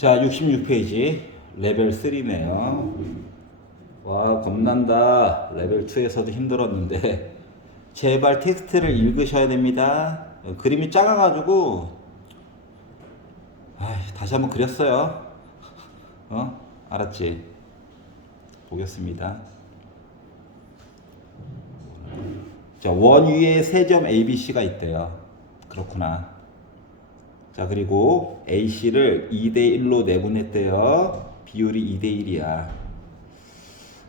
자, 66페이지 레벨 3네요. 와, 겁난다. 레벨 2에서도 힘들었는데 제발 텍스트를 읽으셔야 됩니다. 그림이 작아가지고 다시 한번 그렸어요. 알았지? 보겠습니다. 자, 원 위에 세 점 ABC가 있대요. 그렇구나. 자, 그리고 AC를 2대1로 내분했대요. 비율이 2대1이야.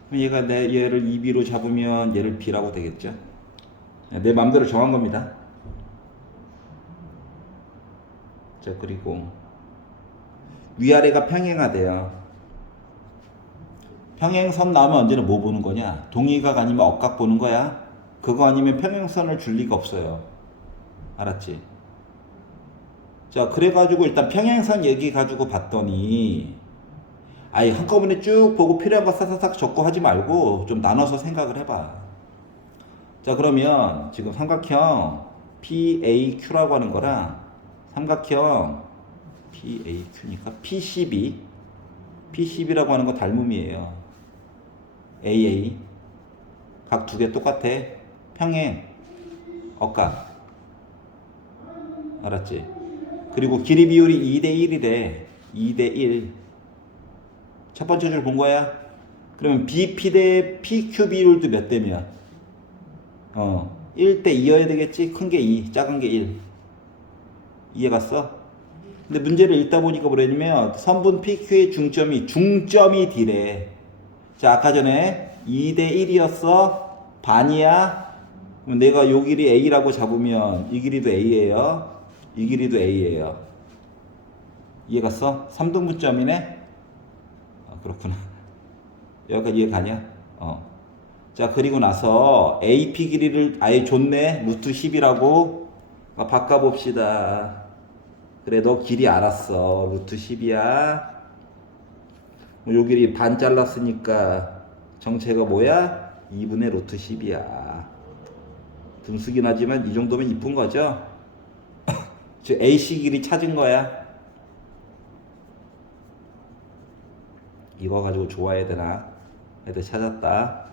그럼 얘가 얘를 2B로 잡으면 얘를 B라고 되겠죠? 내 맘대로 정한 겁니다. 자, 그리고 위아래가 평행하대요. 평행선 나오면 언제는 뭐 보는 거냐? 동의각 아니면 억각 보는 거야. 그거 아니면 평행선을 줄 리가 없어요. 알았지? 자, 그래가지고 일단 평행선 얘기 가지고 봤더니 아예 한꺼번에 쭉 보고 필요한 거 싹싹싹 적고 하지 말고 좀 나눠서 생각을 해봐. 자, 그러면 지금 삼각형 PAQ라고 하는 거랑 삼각형 PAQ니까 PCB라고 하는 거 닮음이에요. AA 각 두 개 똑같아. 평행 억각. 알았지? 그리고 길이 비율이 2대1이래. 2대1. 첫 번째 줄 본 거야? 그러면 BP 대 PQ 비율도 몇 대면? 1대 2여야 되겠지? 큰 게 2, 작은 게 1. 이해 갔어? 근데 문제를 읽다 보니까 뭐랬냐면 선분 PQ의 중점이 D래. 자, 아까 전에 2대 1이었어. 반이야. 그럼 내가 요 길이 A라고 잡으면 이 길이도 A예요. 이 길이도 A예요. 이해 갔어? 3등분점이네? 그렇구나. 여기까지 이해 가냐? 자, 그리고 나서 AP 길이를 아예 줬네. 루트 10이라고. 바꿔봅시다. 그래, 너 길이 알았어. 루트 10이야. 요 길이 반 잘랐으니까 정체가 뭐야? 2분의 루트 10이야. 등수긴 하지만 이 정도면 이쁜 거죠? 즉 AC 길이 찾은 거야. 이거 가지고 좋아해야 되나? 애들 찾았다.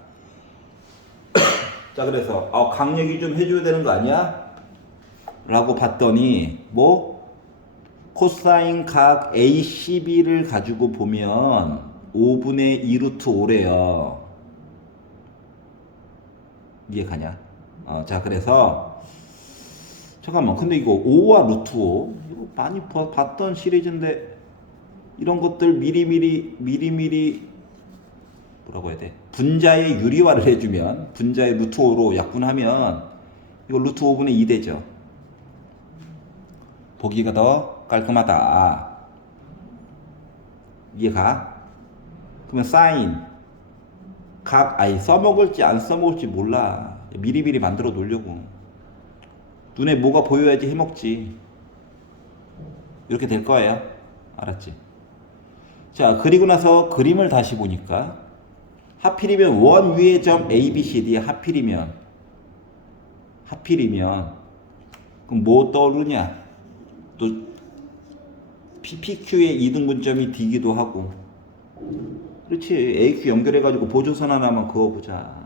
자, 그래서 강 얘기 좀 해줘야 되는 거 아니야? 라고 봤더니 뭐? 코사인 각 ACB를 가지고 보면 5분의 2 루트 5래요. 이해 가냐? 자, 그래서 잠깐만, 근데 이거 5와 루트 5 이거 많이 봤던 시리즈인데 이런 것들 미리미리 뭐라고 해야 돼? 분자의 유리화를 해주면 분자의 루트 5로 약분하면 이거 루트 5분의 2 되죠. 보기가 더 깔끔하다. 이해가? 그러면 사인 써먹을지 안 써먹을지 몰라. 미리미리 만들어 놓으려고. 눈에 뭐가 보여야지 해먹지. 이렇게 될 거예요. 알았지? 자, 그리고 나서 그림을 다시 보니까 하필이면 원 위의 점 ABCD 하필이면 그럼 뭐 떠오르냐? 또 PQ의 이등분점이 D기도 하고. 그렇지. AQ 연결해가지고 보조선 하나만 그어보자.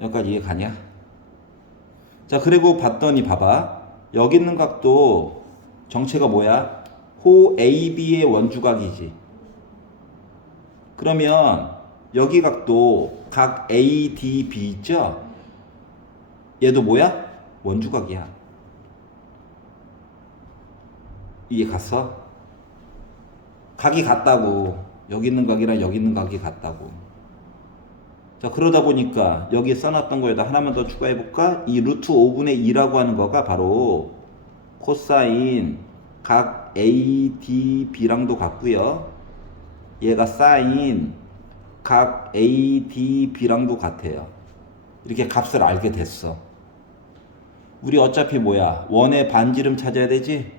여기까지 이해 가냐? 자, 그리고 봤더니 봐봐. 여기 있는 각도 정체가 뭐야? 호 AB의 원주각이지. 그러면 여기 각도 각 ADB 있죠? 얘도 뭐야? 원주각이야. 이해 갔어? 각이 같다고. 여기 있는 각이랑 여기 있는 각이 같다고. 자, 그러다 보니까 여기 써놨던 거에다 하나만 더 추가해볼까? 이 루트 5분의 2라고 하는 거가 바로 코사인 각 ADB랑도 같고요. 얘가 사인 각 ADB랑도 같아요. 이렇게 값을 알게 됐어. 우리 어차피 뭐야? 원의 반지름 찾아야 되지?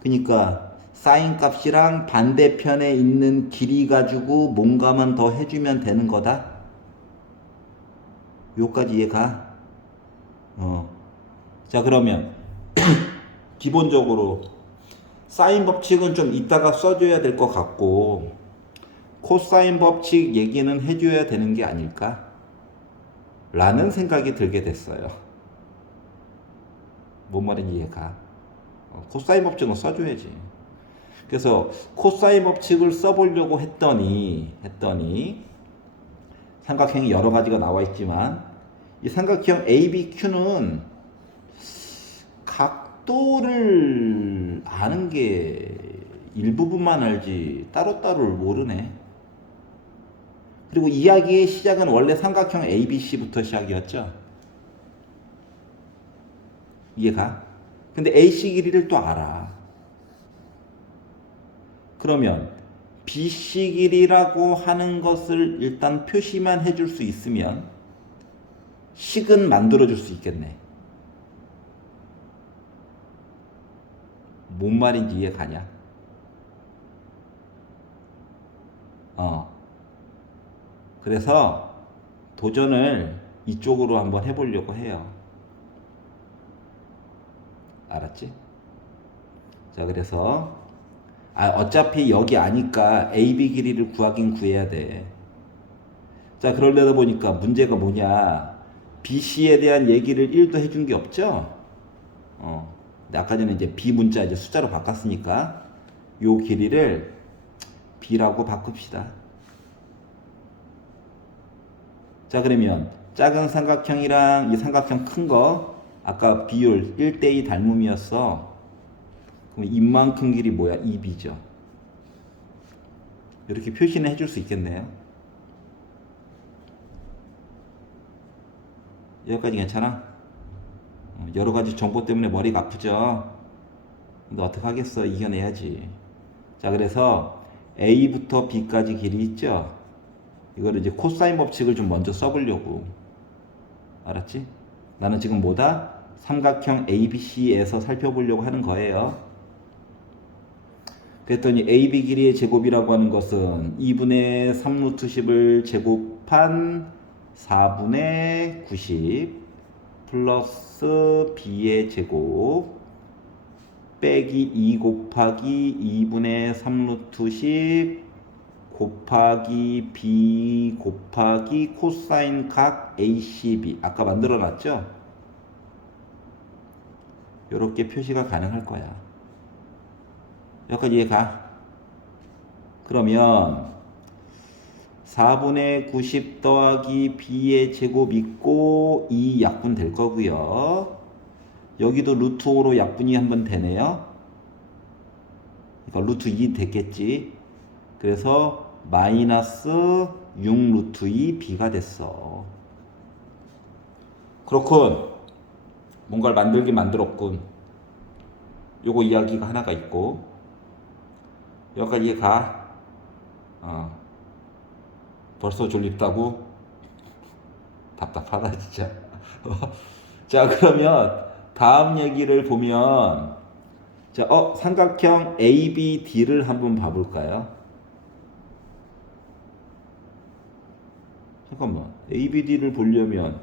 그러니까 사인 값이랑 반대편에 있는 길이 가지고 뭔가만 더 해주면 되는 거다. 요까지 이해가? 자, 그러면 기본적으로 사인 법칙은 좀 이따가 써줘야 될 것 같고 코사인 법칙 얘기는 해줘야 되는 게 아닐까? 라는 생각이 들게 됐어요. 뭔 말인지 이해가? 코사인 법칙은 써줘야지. 그래서 코사인 법칙을 써보려고 했더니 삼각형이 여러 가지가 나와 있지만 이 삼각형 ABQ는 각도를 아는 게 일부분만 알지 따로따로를 모르네. 그리고 이야기의 시작은 원래 삼각형 ABC부터 시작이었죠. 이해가? 근데 AC 길이를 또 알아. 그러면 BC 길이라고 하는 것을 일단 표시만 해줄 수 있으면 식은 만들어줄 수 있겠네. 뭔 말인지 이해가냐? 그래서 도전을 이쪽으로 한번 해보려고 해요. 알았지? 자, 그래서 어차피 여기 아니까 AB 길이를 구하긴 구해야 돼. 자, 그러려다 보니까 문제가 뭐냐? BC에 대한 얘기를 1도 해준 게 없죠? 근데 아까 전에 이제 B 문자 이제 숫자로 바꿨으니까 요 길이를 B라고 바꿉시다. 자, 그러면 작은 삼각형이랑 이 삼각형 큰 거 아까 비율 1대2 닮음이었어. 그럼 이만큼 길이 뭐야? 2B죠. 이렇게 표시는 해줄 수 있겠네요. 여기까지 괜찮아? 여러 가지 정보 때문에 머리가 아프죠? 근데 어떡하겠어? 이겨내야지. 자, 그래서 A부터 B까지 길이 있죠? 이거를 이제 코사인 법칙을 좀 먼저 써보려고. 알았지? 나는 지금 뭐다? 삼각형 ABC에서 살펴보려고 하는 거예요. 그랬더니 AB 길이의 제곱이라고 하는 것은 2분의 3루트 10을 제곱한 4분의 90 플러스 B의 제곱 빼기 2 곱하기 2분의 3루트 10 곱하기 B 곱하기 코사인 각 ACB 아까 만들어 놨죠? 이렇게 표시가 가능할 거야. 여기까지 이해가? 그러면 4분의 90 더하기 B의 제곱 있고 2 약분 될 거고요. 여기도 루트 5로 약분이 한번 되네요. 그러니까 루트 2 됐겠지. 그래서 마이너스 6 루트 2 B가 됐어. 그렇군. 뭔가를 만들긴 만들었군. 요거 이야기가 하나가 있고 여기까지 이해가? 벌써 졸립다고? 답답하다 진짜. 자, 그러면 다음 얘기를 보면 자, 삼각형 ABD를 한번 봐볼까요? 잠깐만, ABD를 보려면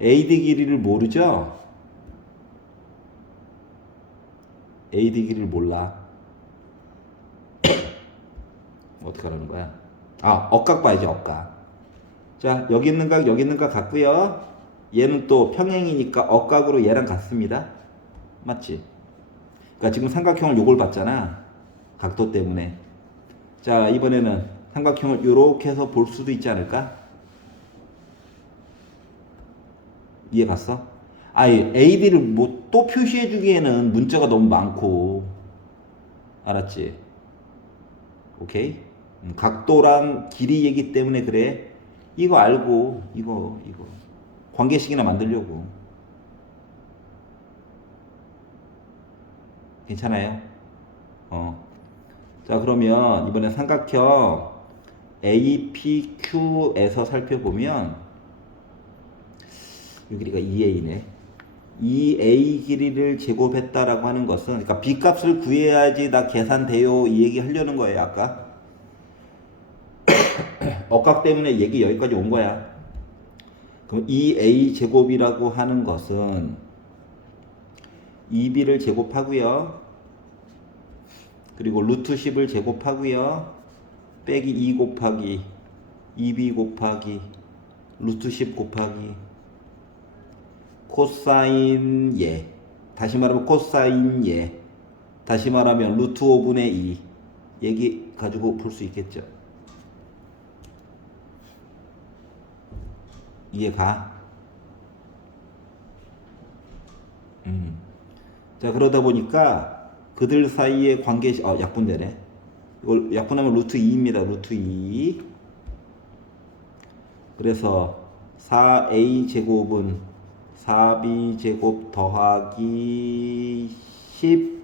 AD 길이를 모르죠? AD 길이를 몰라. 어떻게 하라는 거야? 억각 봐야지, 억각. 자, 여기 있는 각, 여기 있는 각 같고요. 얘는 또 평행이니까 억각으로 얘랑 같습니다. 맞지? 그러니까 지금 삼각형을 요걸 봤잖아. 각도 때문에. 자, 이번에는 삼각형을 요렇게 해서 볼 수도 있지 않을까? 이해 갔어? AB를 뭐 또 표시해 주기에는 문자가 너무 많고. 알았지? 오케이? 각도랑 길이 얘기 때문에 그래. 이거 알고 이거 관계식이나 만들려고. 괜찮아요? 자, 그러면 이번에 삼각형 APQ에서 살펴보면 이 길이가 2A네. 2A 길이를 제곱했다라고 하는 것은 그러니까 B 값을 구해야지 나 계산돼요 이 얘기 하려는 거예요. 아까 억각 때문에 얘기 여기까지 온 거야. 그럼 2A 제곱이라고 하는 것은 2B를 제곱하고요. 그리고 루트 10을 제곱하고요. 빼기 2 곱하기 2b 곱하기 루트 10 곱하기 코사인 예. 다시 말하면 코사인 예. 다시 말하면 루트 5분의 2 얘기 가지고 볼 수 있겠죠. 이해가? 자, 그러다 보니까 그들 사이의 관계, 약분되네. 이걸 약분하면 루트 2입니다. 루트 2. 그래서 4a 제곱은 4b 제곱 더하기 10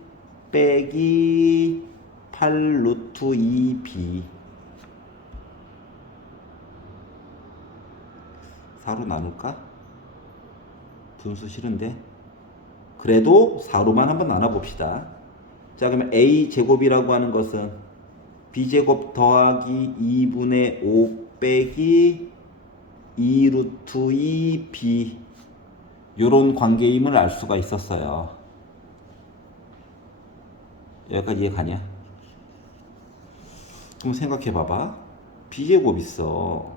빼기 8 루트 2b 4로 나눌까? 분수 싫은데 그래도 4로만 한번 나눠봅시다. 자, 그러면 a 제곱이라고 하는 것은 b 제곱 더하기 2분의 5 빼기 2 루트 2b 요런 관계임을 알 수가 있었어요. 여기까지 이해 가냐? 그럼 생각해 봐봐. b 제곱 있어.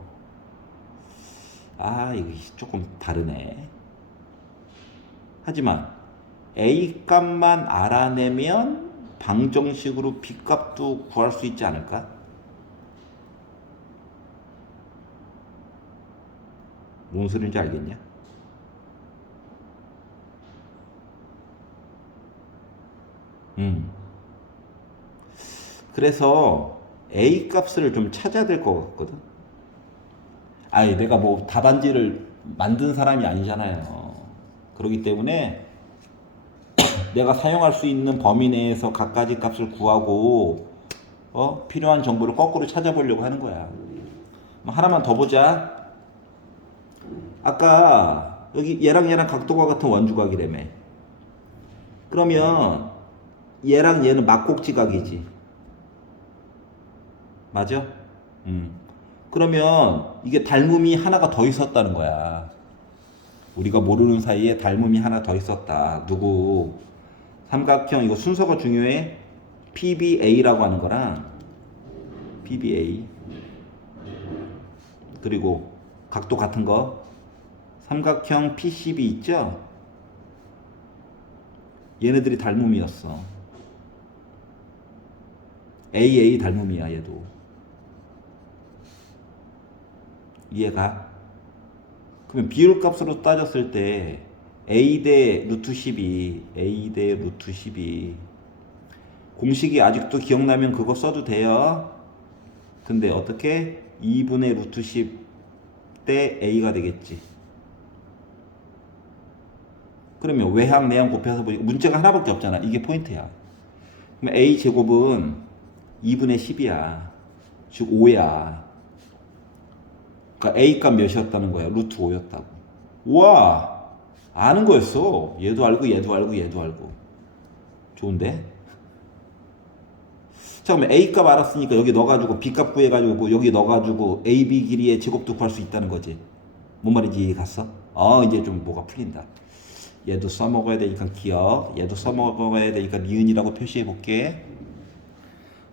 이거 조금 다르네. 하지만 a 값만 알아내면 방정식으로 b 값도 구할 수 있지 않을까? 뭔 소리인지 알겠냐? 그래서 a 값을 좀 찾아야 될 것 같거든. 내가 뭐 답안지를 만든 사람이 아니잖아요. 그렇기 때문에 내가 사용할 수 있는 범위 내에서 각가지 값을 구하고 필요한 정보를 거꾸로 찾아보려고 하는 거야. 하나만 더 보자. 아까 여기 얘랑 각도가 같은 원주각이라며. 그러면 얘랑 얘는 막곡지각이지. 맞아? 그러면 이게 닮음이 하나가 더 있었다는 거야. 우리가 모르는 사이에 닮음이 하나 더 있었다. 누구? 삼각형, 이거 순서가 중요해. PBA라고 하는 거랑 PBA 그리고 각도 같은 거 삼각형 PCB 있죠? 얘네들이 닮음이었어. AA 닮음이야 얘도. 이해가? 그러면 비율값으로 따졌을 때 A 대 루트 12 A 대 루트 12 공식이 아직도 기억나면 그거 써도 돼요. 근데 어떻게? 2분의 루트 10 대 A가 되겠지. 그러면 외항 내항 곱해서 보니까 문제가 하나밖에 없잖아. 이게 포인트야. 그러면 A 제곱은 2분의 10이야. 즉 5야. 그러니까 A 값 몇이었다는 거야? 루트 5였다고. 우와! 아는 거였어. 얘도 알고 얘도 알고 얘도 알고. 좋은데? 자, 그러면 A 값 알았으니까 여기 넣어가지고 B 값 구해가지고 여기 넣어가지고 AB 길이의 제곱도 구할 수 있다는 거지. 뭔 말인지 이해 갔어? 이제 좀 뭐가 풀린다. 얘도 써먹어야 되니까 기억, 얘도 써먹어야 되니까 니은이라고 표시해 볼게.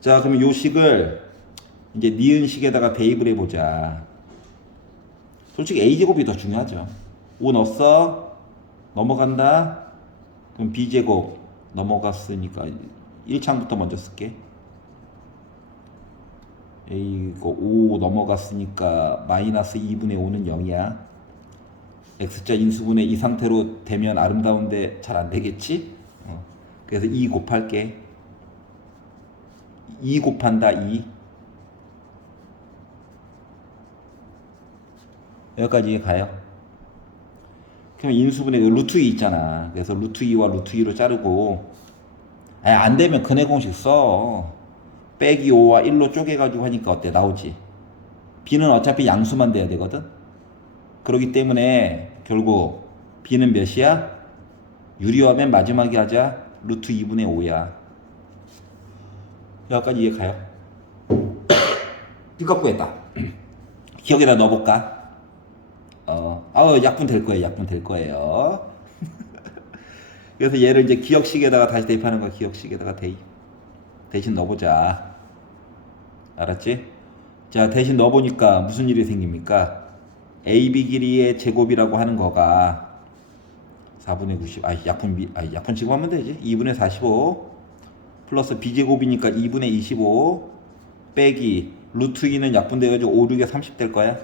자, 그러면 요 식을 이제 니은식에다가 대입을 해보자. 솔직히 A제곱이 더 중요하죠. 5 넣었어? 넘어간다? 그럼 B제곱 넘어갔으니까 1창부터 먼저 쓸게. 이거 5 넘어갔으니까 마이너스 2분의 5는 0이야. X자 인수분해 이 상태로 되면 아름다운데 잘 안 되겠지? 그래서 2 곱할게. 2 곱한다 2. 여기까지 가요. 그러면 인수분해 루트 2 있잖아. 그래서 루트 2와 루트 2로 자르고 안 되면 근해 공식 써. 빼기 5와 1로 쪼개가지고 하니까 어때? 나오지. B는 어차피 양수만 돼야 되거든. 그렇기 때문에 결국 B는 몇이야? 유리화면 마지막에 하자. 루트 2분의 5야. 여기까지 이해 가요? 이거 구했다. 기억에다 넣어볼까? 약분 될 거예요. 약분 될 거예요. 그래서 얘를 이제 기억식에다가 다시 대입하는 거야. 기억식에다가 대입. 대신 넣어보자. 알았지? 자, 대신 넣어보니까 무슨 일이 생깁니까? AB 길이의 제곱이라고 하는 거가 4분의 90, 약분 지금 하면 되지. 2분의 45 플러스 B제곱이니까 2분의 25 빼기 루트 2는 약분돼가지고 5, 6에 30 될 거야.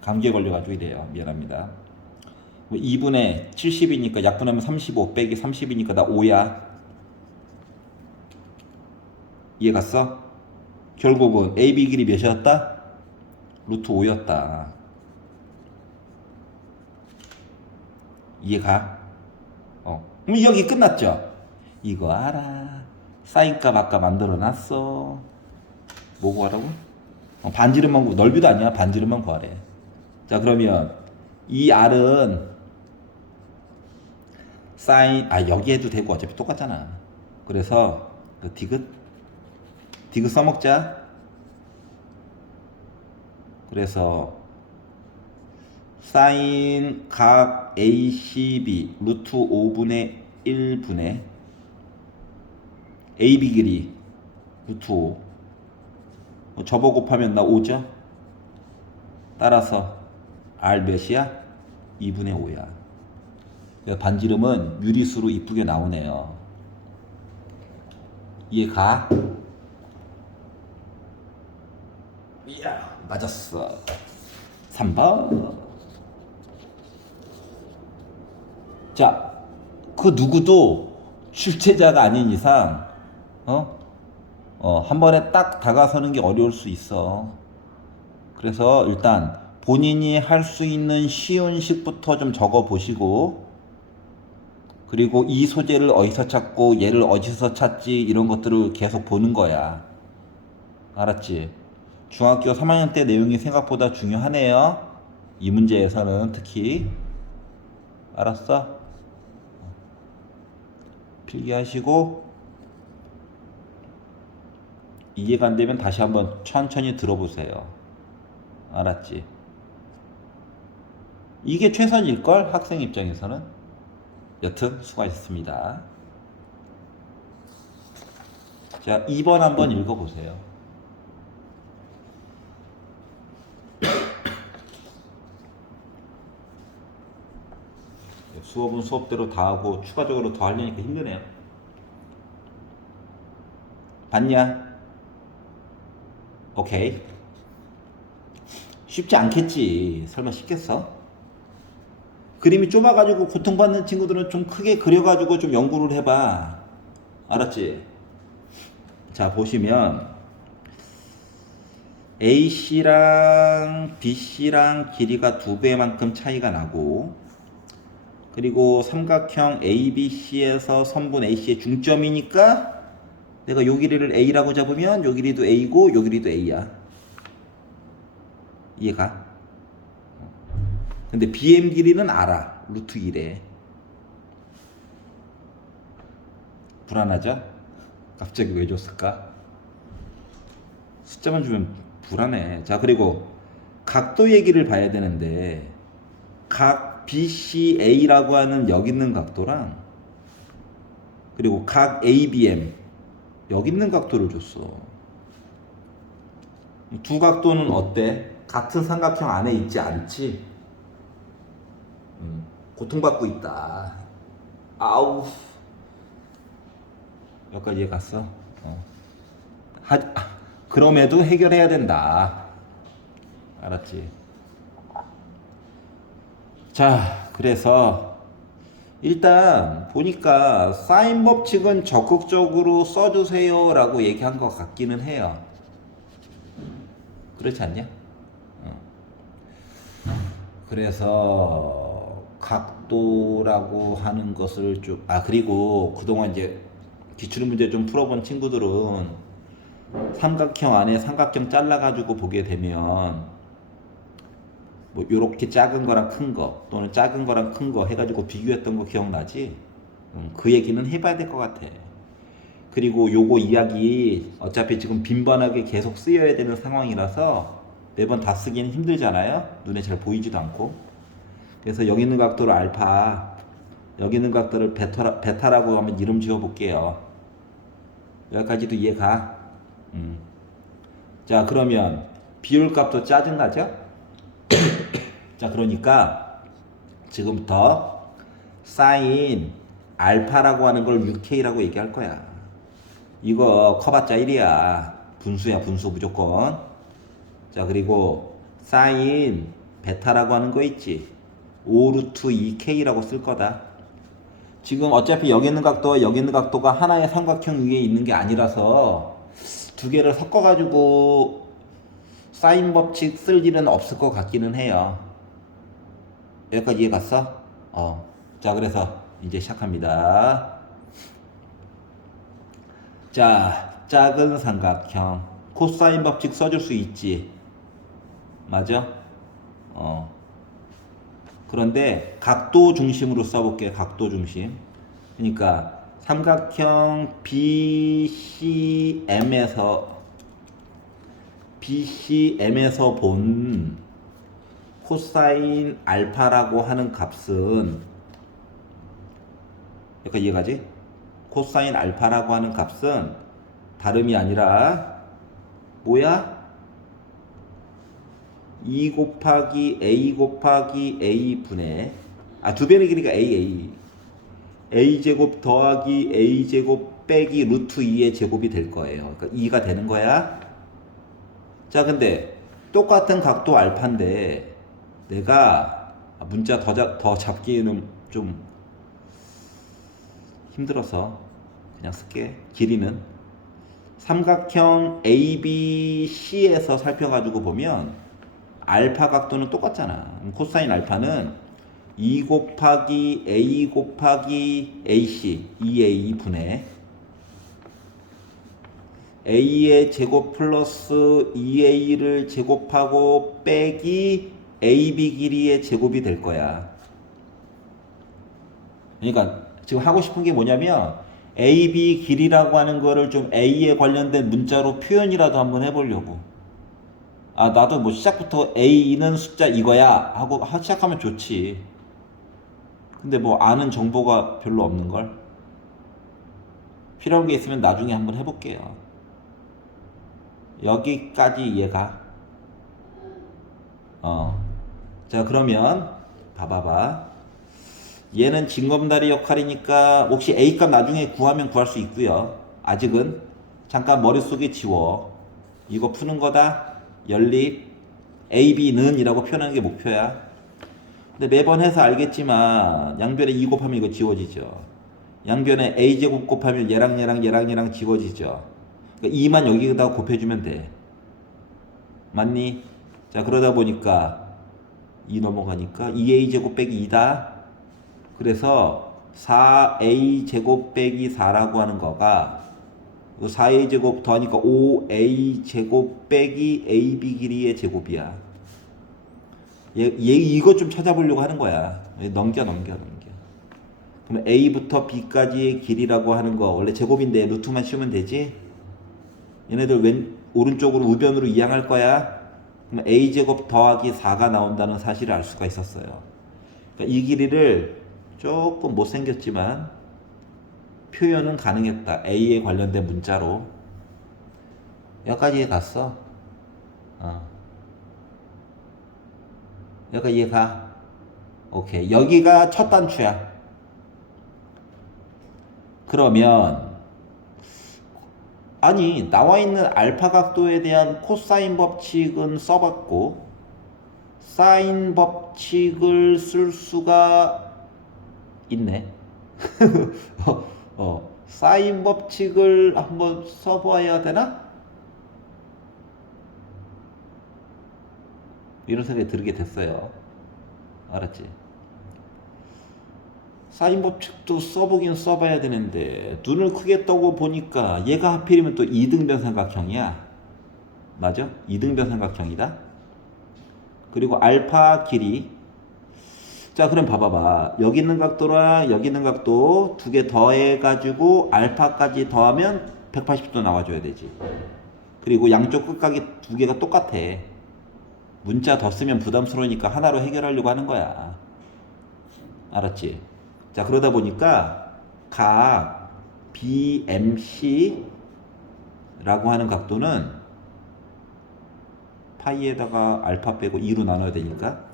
감기에 걸려가지고 이래요. 미안합니다. 2분의 70이니까 약분하면 35 빼기 30이니까 나 5야. 이해 갔어? 결국은 AB 길이 몇이었다? 루트 5였다. 이해가? 그럼 여기 끝났죠? 이거 알아. 사인값 아까 만들어놨어. 뭐 구하라고? 반지름만 구하. 넓이도 아니야. 반지름만 구하래. 자, 그러면 이 R은 사인, 여기 해도 되고 어차피 똑같잖아. 그래서 그 디귿 써먹자. 그래서 사인 각 ACB 루트 5분의 1분의 AB 길이 루트 5 접어 곱하면 나 5죠? 따라서 R 몇이야? 2분의 5야. 반지름은 유리수로 이쁘게 나오네요. 이해가? 이야, 맞았어. 3번. 자, 그 누구도 출제자가 아닌 이상 한 번에 딱 다가서는 게 어려울 수 있어. 그래서 일단 본인이 할 수 있는 쉬운 식부터 좀 적어 보시고, 그리고 이 소재를 어디서 찾고 얘를 어디서 찾지 이런 것들을 계속 보는 거야. 알았지? 중학교 3학년 때 내용이 생각보다 중요하네요. 이 문제에서는 특히. 알았어? 필기하시고 이해가 안 되면 다시 한번 천천히 들어보세요. 알았지? 이게 최선일걸? 학생 입장에서는. 여튼 수고하셨습니다. 자, 2번 한번 읽어보세요. 수업은 수업대로 다 하고 추가적으로 더 하려니까 힘드네요. 봤냐? 오케이. 쉽지 않겠지. 설마 쉽겠어? 그림이 좁아가지고 고통받는 친구들은 좀 크게 그려가지고 좀 연구를 해봐. 알았지? 자, 보시면 AC랑 BC랑 길이가 2배만큼 차이가 나고, 그리고 삼각형 ABC에서 선분 AC의 중점이니까 내가 요 길이를 A라고 잡으면 요 길이도 A고 요 길이도 A야. 이해가? 근데 BM 길이는 알아. 루트 1에. 불안하죠? 갑자기 왜 줬을까? 숫자만 주면 불안해. 자, 그리고 각도 얘기를 봐야 되는데, 각 BCA라고 하는 여기 있는 각도랑, 그리고 각 ABM 여기 있는 각도를 줬어. 두 각도는 어때? 같은 삼각형 안에 있지 않지? 고통받고 있다. 아우. 여기까지 이해 갔어? 그럼에도 해결해야 된다. 알았지? 자, 그래서 일단 보니까 사인 법칙은 적극적으로 써주세요 라고 얘기한 것 같기는 해요. 그렇지 않냐? 그래서 각도라고 하는 것을 좀, 그리고 그동안 이제 기출 문제 좀 풀어본 친구들은 삼각형 안에 삼각형 잘라가지고 보게 되면 뭐 요렇게 작은 거랑 큰 거, 또는 작은 거랑 큰 거 해가지고 비교했던 거 기억나지? 그 얘기는 해봐야 될 것 같아. 그리고 요거 이야기 어차피 지금 빈번하게 계속 쓰여야 되는 상황이라서 매번 다 쓰기는 힘들잖아요. 눈에 잘 보이지도 않고. 그래서 여기 있는 각도를 알파, 여기 있는 각도를 베타라고 한번 이름 지어 볼게요. 여기까지도 이해가? 자, 그러면 비율값도 짜증나죠? 자, 그러니까 지금부터 사인 알파라고 하는 걸 6K라고 얘기할 거야. 이거 커봤자 1이야. 분수야, 분수 무조건. 자, 그리고 사인 베타라고 하는 거 있지. 5루트 2K라고 쓸 거다. 지금 어차피 여기 있는 각도와 여기 있는 각도가 하나의 삼각형 위에 있는 게 아니라서 두 개를 섞어가지고 사인 법칙 쓸 일은 없을 것 같기는 해요. 여기까지 이해 갔어? 자, 그래서 이제 시작합니다. 자, 작은 삼각형 코사인 법칙 써줄 수 있지. 맞아? 그런데 각도 중심으로 써볼게. 각도 중심. 그러니까 삼각형 BCM에서 본 코사인 알파라고 하는 값은, 여기까지 이해가지? 코사인 알파라고 하는 값은 다름이 아니라 뭐야? 2 곱하기 A 곱하기 A 분의, 두 배의 길이가 A 제곱 더하기 A 제곱 빼기 루트 2의 제곱이 될 거예요. 그러니까 2가 되는 거야. 자, 근데 똑같은 각도 알파인데 내가 문자 더 잡기에는 좀 힘들어서 그냥 쓸게. 길이는 삼각형 ABC에서 살펴가지고 보면 알파 각도는 똑같잖아. 코사인 알파는 2 곱하기 A 곱하기 AC 2A 분의 A의 제곱 플러스 2A를 제곱하고 빼기 AB 길이의 제곱이 될 거야. 그러니까 지금 하고 싶은 게 뭐냐면 AB 길이라고 하는 거를 좀 A에 관련된 문자로 표현이라도 한번 해보려고. 나도 뭐 시작부터 A는 숫자 이거야 하고 시작하면 좋지. 근데 뭐 아는 정보가 별로 없는걸. 필요한 게 있으면 나중에 한번 해볼게요. 여기까지 이해가? 자, 그러면 봐봐봐. 얘는 징검다리 역할이니까 혹시 A값 나중에 구하면 구할 수 있고요. 아직은 잠깐 머릿속에 지워. 이거 푸는 거다. 연립 AB는 이라고 표현하는 게 목표야. 근데 매번 해서 알겠지만 양변에 2 곱하면 이거 지워지죠. 양변에 A제곱 곱하면 얘랑 지워지죠. 그러니까 2만 여기다가 곱해주면 돼. 맞니? 자, 그러다 보니까 2 넘어가니까 2A제곱 빼기 2다. 그래서 4A제곱 빼기 4라고 하는 거가 4A제곱 더하니까 5A제곱 빼기 AB 길이의 제곱이야. 이거 좀 찾아보려고 하는 거야. 넘겨. 그럼 A부터 B까지의 길이라고 하는 거 원래 제곱인데 루트만 씌우면 되지? 얘네들 오른쪽으로 우변으로 이항할 거야. 그럼 A제곱 더하기 4가 나온다는 사실을 알 수가 있었어요. 그러니까 이 길이를 조금 못생겼지만 표현은 가능했다. A에 관련된 문자로. 여기까지 이해 갔어? 여기까지 이해 가? 오케이. 여기가 첫 단추야. 그러면 나와 있는 알파 각도에 대한 코사인 법칙은 써봤고 사인 법칙을 쓸 수가 있네. 사인 법칙을 한번 써봐야 되나? 이런 생각이 들게 됐어요. 알았지? 사인 법칙도 써보긴 써봐야 되는데 눈을 크게 떠고 보니까 얘가 하필이면 또 이등변 삼각형이야. 맞아? 이등변 삼각형이다. 그리고 알파 길이. 자, 그럼 봐봐봐. 여기 있는 각도랑 여기 있는 각도 두 개 더해가지고 알파까지 더하면 180도 나와줘야 되지. 그리고 양쪽 끝각이 두 개가 똑같아. 문자 더 쓰면 부담스러우니까 하나로 해결하려고 하는 거야. 알았지? 자, 그러다 보니까 각 BMC 라고 하는 각도는 파이에다가 알파 빼고 2로 나눠야 되니까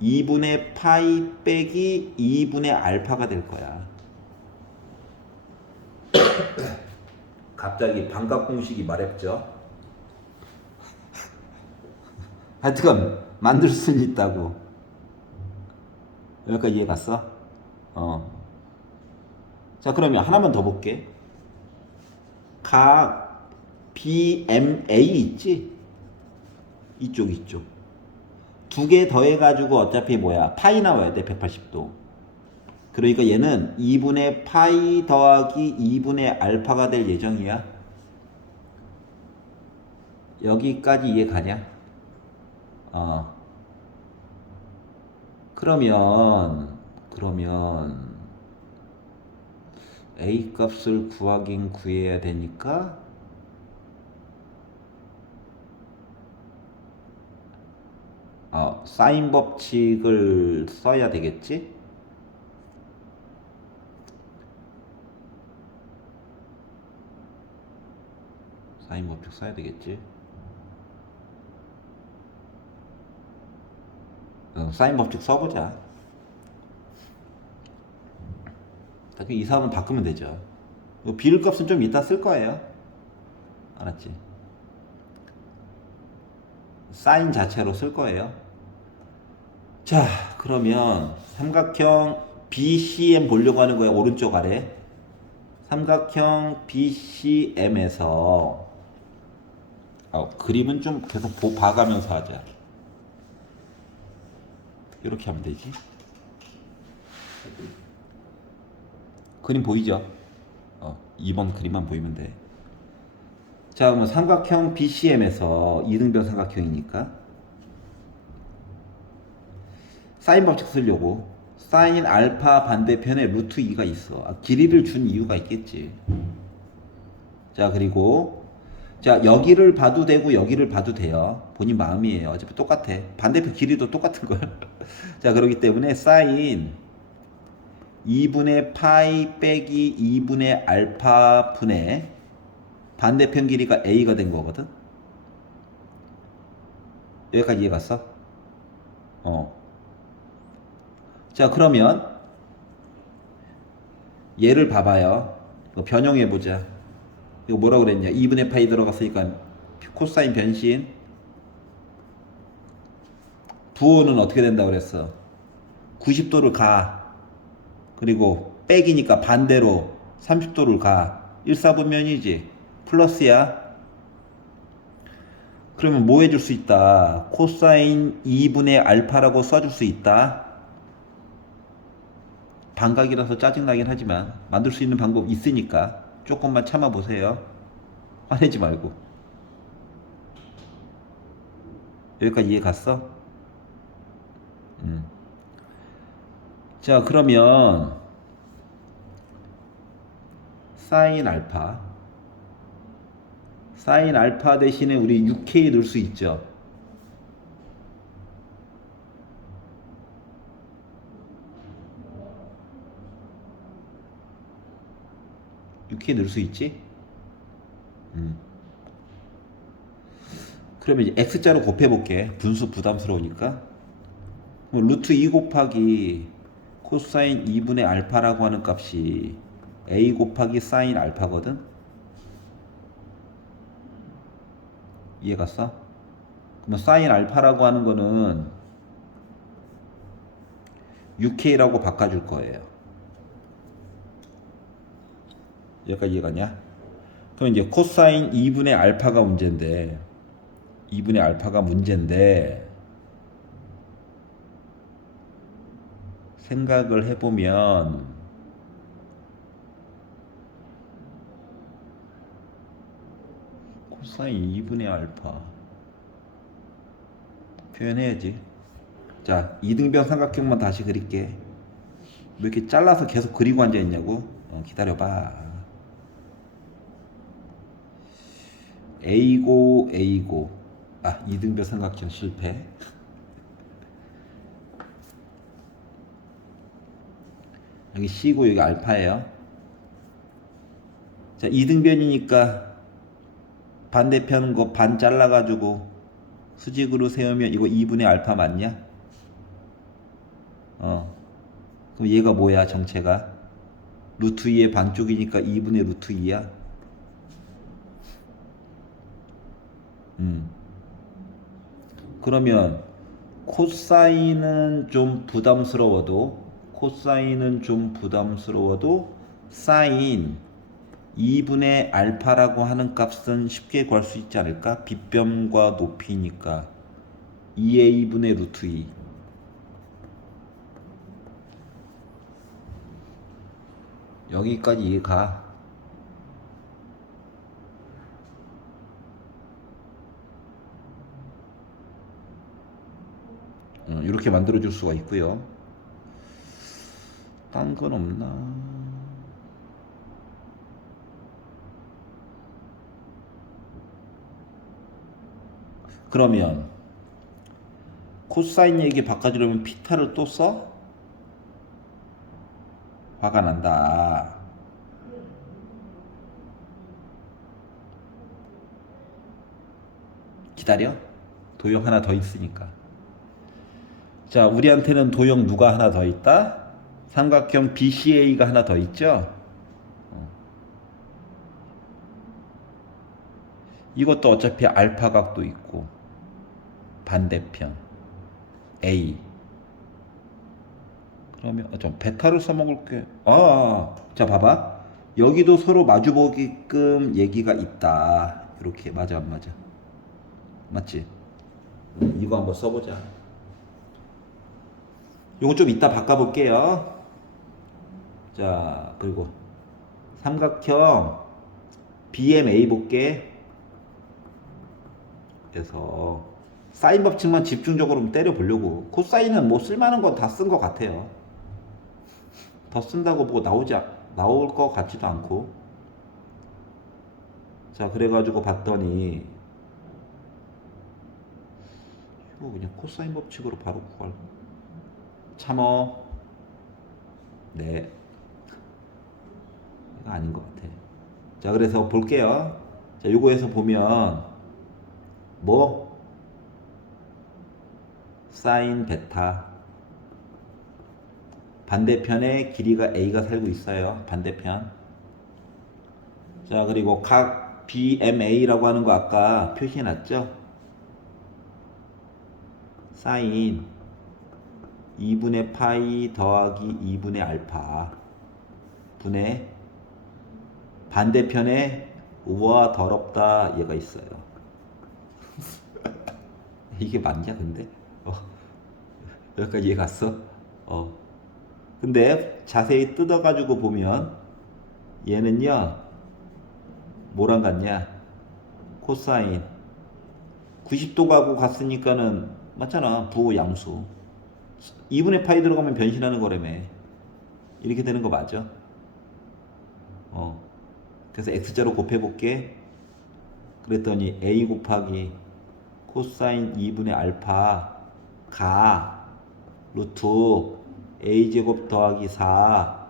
2분의 파이 빼기 2분의 알파가 될 거야. 갑자기 반값 공식이 말했죠. 하여튼 만들 수는 있다고. 여기까지 이해 갔어? 자, 그러면 하나만 더 볼게. 각 BMA 있지? 이쪽. 두 개 더해가지고 어차피 뭐야? 파이 나와야 돼, 180도. 그러니까 얘는 2분의 파이 더하기 2분의 알파가 될 예정이야. 여기까지 이해 가냐? 그러면 A 값을 구하긴 구해야 되니까 사인 법칙을 써야 되겠지? 사인 법칙 써야 되겠지? 사인 법칙 써보자. 이 사람은 바꾸면 되죠. 비율 값은 좀 이따 쓸 거예요. 알았지? 사인 자체로 쓸 거예요. 자, 그러면 삼각형 BCM 보려고 하는 거야. 오른쪽 아래. 삼각형 BCM에서 그림은 좀 계속 봐가면서 하자. 이렇게 하면 되지. 그림 보이죠? 2번 그림만 보이면 돼. 자, 그러면 삼각형 BCM에서 이등변 삼각형이니까 사인 법칙 쓰려고 사인 알파 반대편에 루트 2가 있어. 길이를 준 이유가 있겠지. 자, 그리고 자, 여기를 봐도 되고 여기를 봐도 돼요. 본인 마음이에요. 어차피 똑같아. 반대편 길이도 똑같은 걸. 자, 그렇기 때문에 사인 2분의 파이 빼기 2분의 알파 분의 반대편 길이가 A가 된 거거든. 여기까지 이해 갔어? 자, 그러면 얘를 봐봐요. 이거 변형해보자. 이거 뭐라 그랬냐? 2분의 파이 들어갔으니까 코사인 변신. 부호는 어떻게 된다 그랬어? 90도를 가. 그리고 빼기니까 반대로 30도를 가. 일사분면이지. 플러스야. 그러면 뭐 해줄 수 있다? 코사인 2분의 알파라고 써줄 수 있다. 반각이라서 짜증나긴 하지만 만들 수 있는 방법 있으니까 조금만 참아보세요. 화내지 말고. 여기까지 이해 갔어? 자, 그러면 사인 알파 대신에 우리 6K 넣을 수 있죠. 6K 넣을 수 있지? 그러면 이제 X자로 곱해볼게. 분수 부담스러우니까. 그럼 루트 2 곱하기 코사인 2분의 알파라고 하는 값이 A 곱하기 사인 알파거든? 이해 갔어? 그러면 사인 알파라고 하는 거는 6K라고 바꿔줄 거예요. 여기까지 이해가냐? 그럼 이제 코사인 2분의 알파가 문제인데 생각을 해보면 코사인 2분의 알파 표현해야지. 자, 이등변 삼각형만 다시 그릴게. 왜 이렇게 잘라서 계속 그리고 앉아있냐고? 기다려봐. A고 이등변 삼각형 실패. 여기 C고 여기 알파예요. 자, 이등변이니까 반대편 거 반 잘라가지고 수직으로 세우면 이거 2분의 알파 맞냐? 그럼 얘가 뭐야 정체가? 루트 2의 반쪽이니까 2분의 루트 2야. 그러면 코사인은 좀 부담스러워도 사인 2분의 알파라고 하는 값은 쉽게 구할 수 있지 않을까? 빗변과 높이니까 2의 2분의 루트 2. 여기까지 이해가. 이렇게 만들어 줄 수가 있고요. 딴 건 없나? 그러면 코사인 얘기 바꿔주려면 피타를 또 써? 화가 난다. 기다려. 도형 하나 더 있으니까. 자, 우리한테는 도형 누가 하나 더 있다? 삼각형 BCA가 하나 더 있죠? 이것도 어차피 알파 각도 있고 반대편 A. 그러면 좀 베타를 써먹을게. 자 봐봐. 여기도 서로 마주보게끔 얘기가 있다. 이렇게 맞아 안 맞아? 맞지? 이거 한번 써보자. 요거 좀 이따 바꿔볼게요. 자, 그리고 삼각형 BMA 볼게. 그래서 사인 법칙만 집중적으로 때려보려고. 코사인은 뭐 쓸만한 건 다 쓴 것 같아요. 더 쓴다고 뭐 나올 것 같지도 않고. 자, 그래가지고 봤더니 이거 그냥 코사인 법칙으로 바로 구할. 참어. 네. 이거 아닌 것 같아. 자, 그래서 볼게요. 자, 요거에서 보면 뭐 사인 베타 반대편에 길이가 A가 살고 있어요. 반대편. 자, 그리고 각 BMA라고 하는 거 아까 표시해놨죠? 사인 2분의 파이 더하기 2분의 알파 분의 반대편에 우와 더럽다 얘가 있어요. 이게 맞냐 근데? 여기까지 이해 갔어? 근데 자세히 뜯어가지고 보면 얘는요 뭐랑 같냐? 코사인 90도 가고 갔으니까는 맞잖아. 부호양수 2분의 파이 들어가면 변신하는 거라며. 이렇게 되는 거 맞아? 그래서 x자로 곱해볼게. 그랬더니 a 곱하기 코사인 2분의 알파 가 루트 a제곱 더하기 4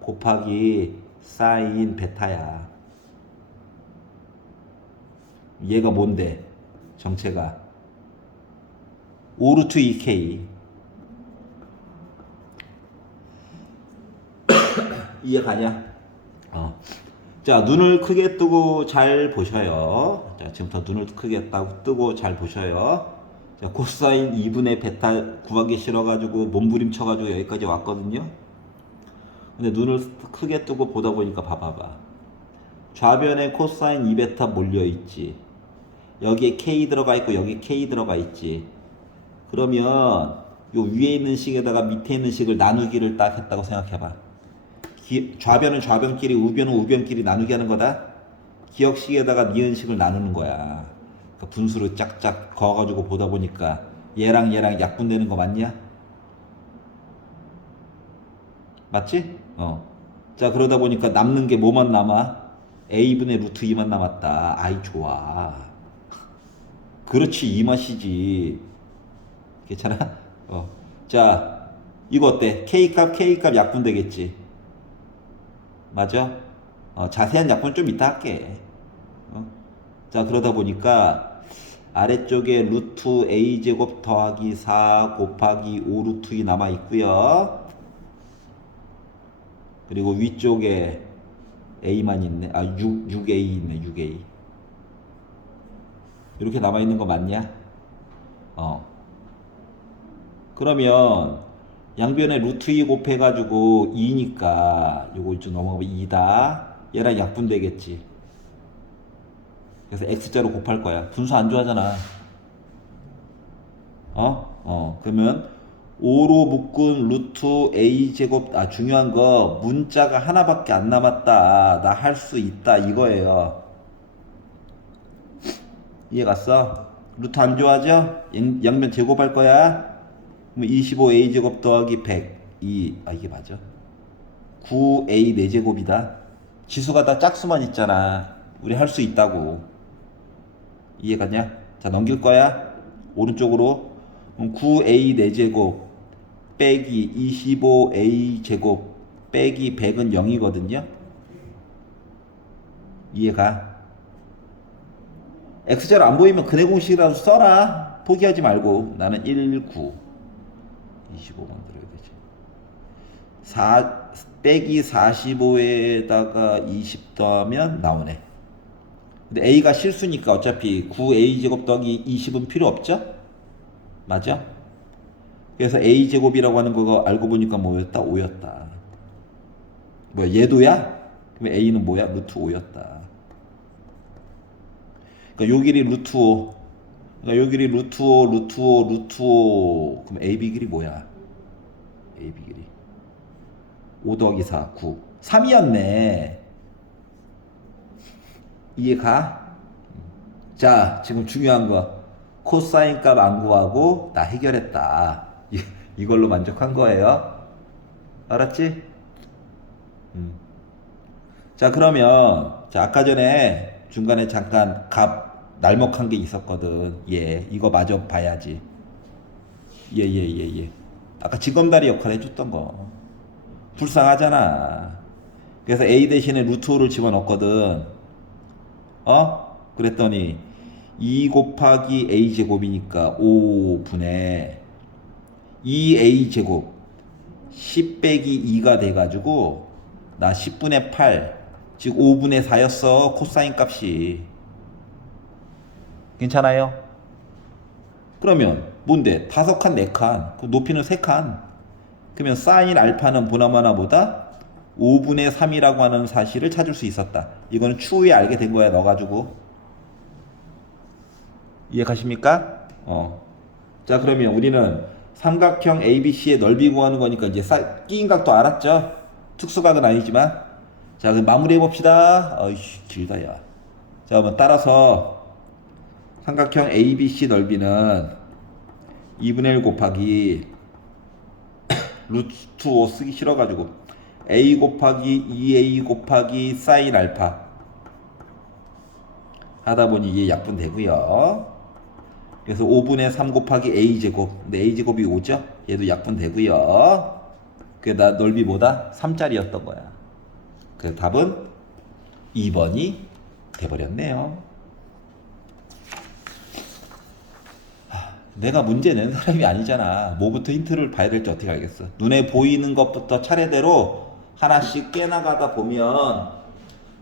곱하기 사인 베타야. 얘가 뭔데? 정체가 5루트 2k. 이해가냐? 자, 눈을 크게 뜨고 잘 보셔요. 자, 지금부터 눈을 크게 뜨고 잘 보셔요. 자, 코사인 2분의 베타 구하기 싫어가지고 몸부림쳐가지고 여기까지 왔거든요. 근데 눈을 크게 뜨고 보다 보니까 봐봐봐. 좌변에 코사인 2베타 몰려있지. 여기에 K 들어가 있고 여기 K 들어가 있지. 그러면 요 위에 있는 식에다가 밑에 있는 식을 나누기를 딱 했다고 생각해봐. 좌변은 좌변끼리 우변은 우변끼리 나누기 하는 거다. 기억식에다가 니은식을 나누는 거야. 그러니까 분수를 짝짝 그어가지고 보다 보니까 얘랑 약분되는 거 맞냐? 맞지? 자, 그러다 보니까 남는 게 뭐만 남아? a분의 루트 2만 남았다. 아이 좋아. 그렇지, 이 맛이지. 괜찮아? 자, 이거 어때? K값 약분되겠지? 맞아? 자세한 약분 좀 이따 할게. 자, 그러다 보니까 아래쪽에 루트 a제곱 더하기 4 곱하기 5 루트 2 남아 있고요. 그리고 위쪽에 a만 있네. 6a 있네. 6a. 이렇게 남아 있는 거 맞냐? 그러면 양변에 루트 2 곱해가지고 2니까 요거 이쪽 넘어가면 2다. 얘랑 약분되겠지. 그래서 x자로 곱할 거야. 분수 안 좋아하잖아. 그러면 5로 묶은 루트 a 제곱. 중요한 거 문자가 하나밖에 안 남았다. 나 할 수 있다 이거예요. 이해 갔어? 루트 안 좋아하죠? 양변 제곱할 거야. 그럼 25a 제곱 더하기 100. 이게 맞아. 9a 4제곱이다. 지수가 다 짝수만 있잖아. 우리 할 수 있다고. 이해 갔냐? 자, 넘길 거야. 오른쪽으로. 그럼 9a 4제곱 빼기 25a 제곱 빼기 100은 0이거든요. 이해가? x자로 안 보이면 근해 공식이라도 써라. 포기하지 말고. 나는 1, 9 25 만들어야 되지. 4 빼기 45에다가 20 더하면 나오네. 근데 a가 실수니까 어차피 9a 제곱 더하기 20은 필요 없죠? 맞아? 그래서 a 제곱이라고 하는 거 알고 보니까 뭐였다? 5였다. 뭐야, 얘도야? 그럼 a는 뭐야? 루트 5였다. 그러니까 요 길이 루트 5. 그러니까 요 길이 루트 5, 루트 5, 루트 5. 그럼 AB 길이 뭐야? AB 길이 5 더하기 4, 9. 3이었네. 이해가? 자, 지금 중요한 거. 코사인 값 안 구하고 나 해결했다. 이걸로 만족한 거예요. 알았지? 자, 그러면 자, 아까 전에 중간에 잠깐 값 날먹한 게 있었거든. 이거 마저 봐야지. 아까 지검다리 역할 해줬던 거. 불쌍하잖아. 그래서 a 대신에 루트 5를 집어넣었거든. 그랬더니 2 곱하기 a 제곱이니까 5분의 2a 제곱 10 빼기 2가 돼가지고 나 10분의 8 즉 5분의 4였어. 코사인 값이. 괜찮아요? 그러면 뭔데? 5칸 4칸 높이는 3칸. 그러면 사인 알파는 보나마나보다 5분의 3이라고 하는 사실을 찾을 수 있었다. 이거는 추후에 알게 된 거야. 넣어가지고. 이해 가십니까? 자, 그러면 우리는 삼각형 ABC의 넓이 구하는 거니까 이제 끼인 각도 알았죠? 특수각은 아니지만. 자, 그럼 마무리해 봅시다. 길다, 야. 자, 한번 따라서 삼각형 ABC 넓이는 2분의 1 곱하기 루트 5 쓰기 싫어가지고 A 곱하기 2A 곱하기 사인 알파 하다 보니 이게 약분되고요. 그래서 5분의 3 곱하기 A 제곱. 근데 A 제곱이 5죠? 얘도 약분되고요. 그게 넓이 뭐다? 3짜리였던 거야. 그 답은 2번이 돼버렸네요. 내가 문제 낸 사람이 아니잖아. 뭐부터 힌트를 봐야 될지 어떻게 알겠어. 눈에 보이는 것부터 차례대로 하나씩 깨나가다 보면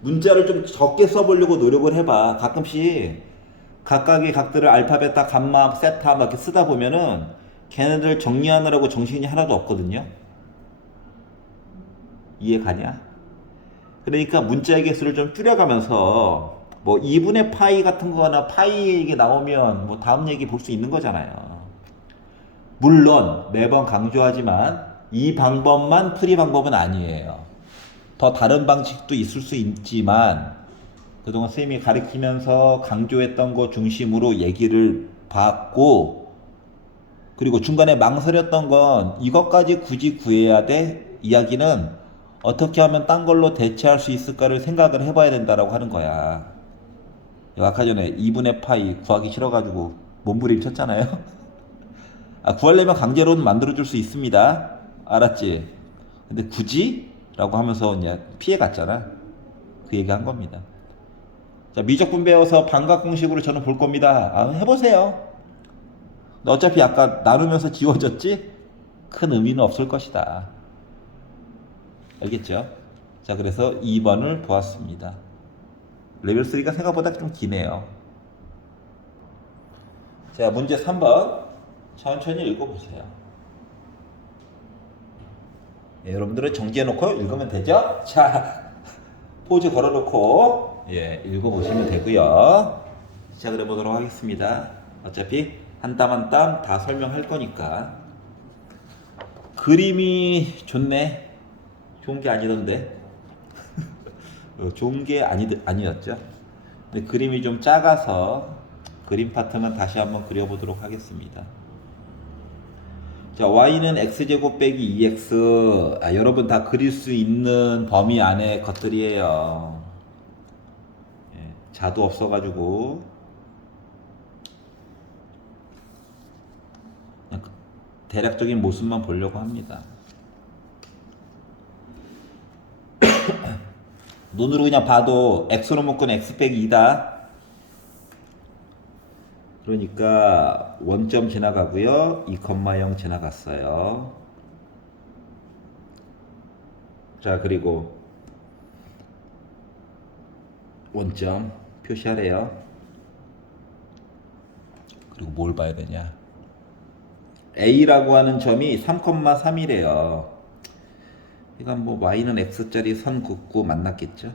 문자를 좀 적게 써보려고 노력을 해봐. 가끔씩 각각의 각들을 알파, 베타, 감마, 세타 막 이렇게 쓰다 보면은 걔네들 정리하느라고 정신이 하나도 없거든요. 이해 가냐? 그러니까 문자의 개수를 좀 줄여가면서 뭐 2분의 파이 같은 거나 파이 얘기 나오면 뭐 다음 얘기 볼 수 있는 거잖아요. 물론 매번 강조하지만 이 방법만 풀이 방법은 아니에요. 더 다른 방식도 있을 수 있지만 그동안 선생님이 가르치면서 강조했던 거 중심으로 얘기를 봤고, 그리고 중간에 망설였던 건 이것까지 굳이 구해야 돼? 이야기는 어떻게 하면 딴 걸로 대체할 수 있을까를 생각을 해봐야 된다라고 하는 거야. 아까 전에 2분의 파이 구하기 싫어가지고 몸부림 쳤잖아요. 구하려면 강제로는 만들어줄 수 있습니다. 알았지? 근데 굳이? 라고 하면서 그냥 피해갔잖아. 그 얘기 한 겁니다. 자, 미적분 배워서 반각 공식으로 저는 볼 겁니다. 해보세요. 어차피 아까 나누면서 지워졌지? 큰 의미는 없을 것이다. 알겠죠? 자, 그래서 2번을 보았습니다. 레벨 3가 생각보다 좀 기네요. 자, 문제 3번 천천히 읽어보세요. 예, 여러분들은 정지해놓고 읽으면 되죠? 자, 포즈 걸어놓고 읽어보시면 되고요. 시작을 해보도록 하겠습니다. 어차피 한 땀 한 땀 다 설명할 거니까. 그림이 좋네. 좋은 게 아니던데. 좋은 게 아니었죠. 근데 그림이 좀 작아서 그림 파트만 다시 한번 그려보도록 하겠습니다. 자, y는 x제곱 빼기 2x. 여러분 다 그릴 수 있는 범위 안에 것들이에요. 자도 없어가지고 그냥 대략적인 모습만 보려고 합니다. 눈으로 그냥 봐도 x로 묶은 x 빼기 2다. 그러니까 원점 지나가고요. 2,0 지나갔어요. 자, 그리고 원점 표시하래요. 그리고 뭘 봐야 되냐? A라고 하는 점이 3,3이래요. 그러니까 뭐 y는 x짜리 선 긋고 만났겠죠?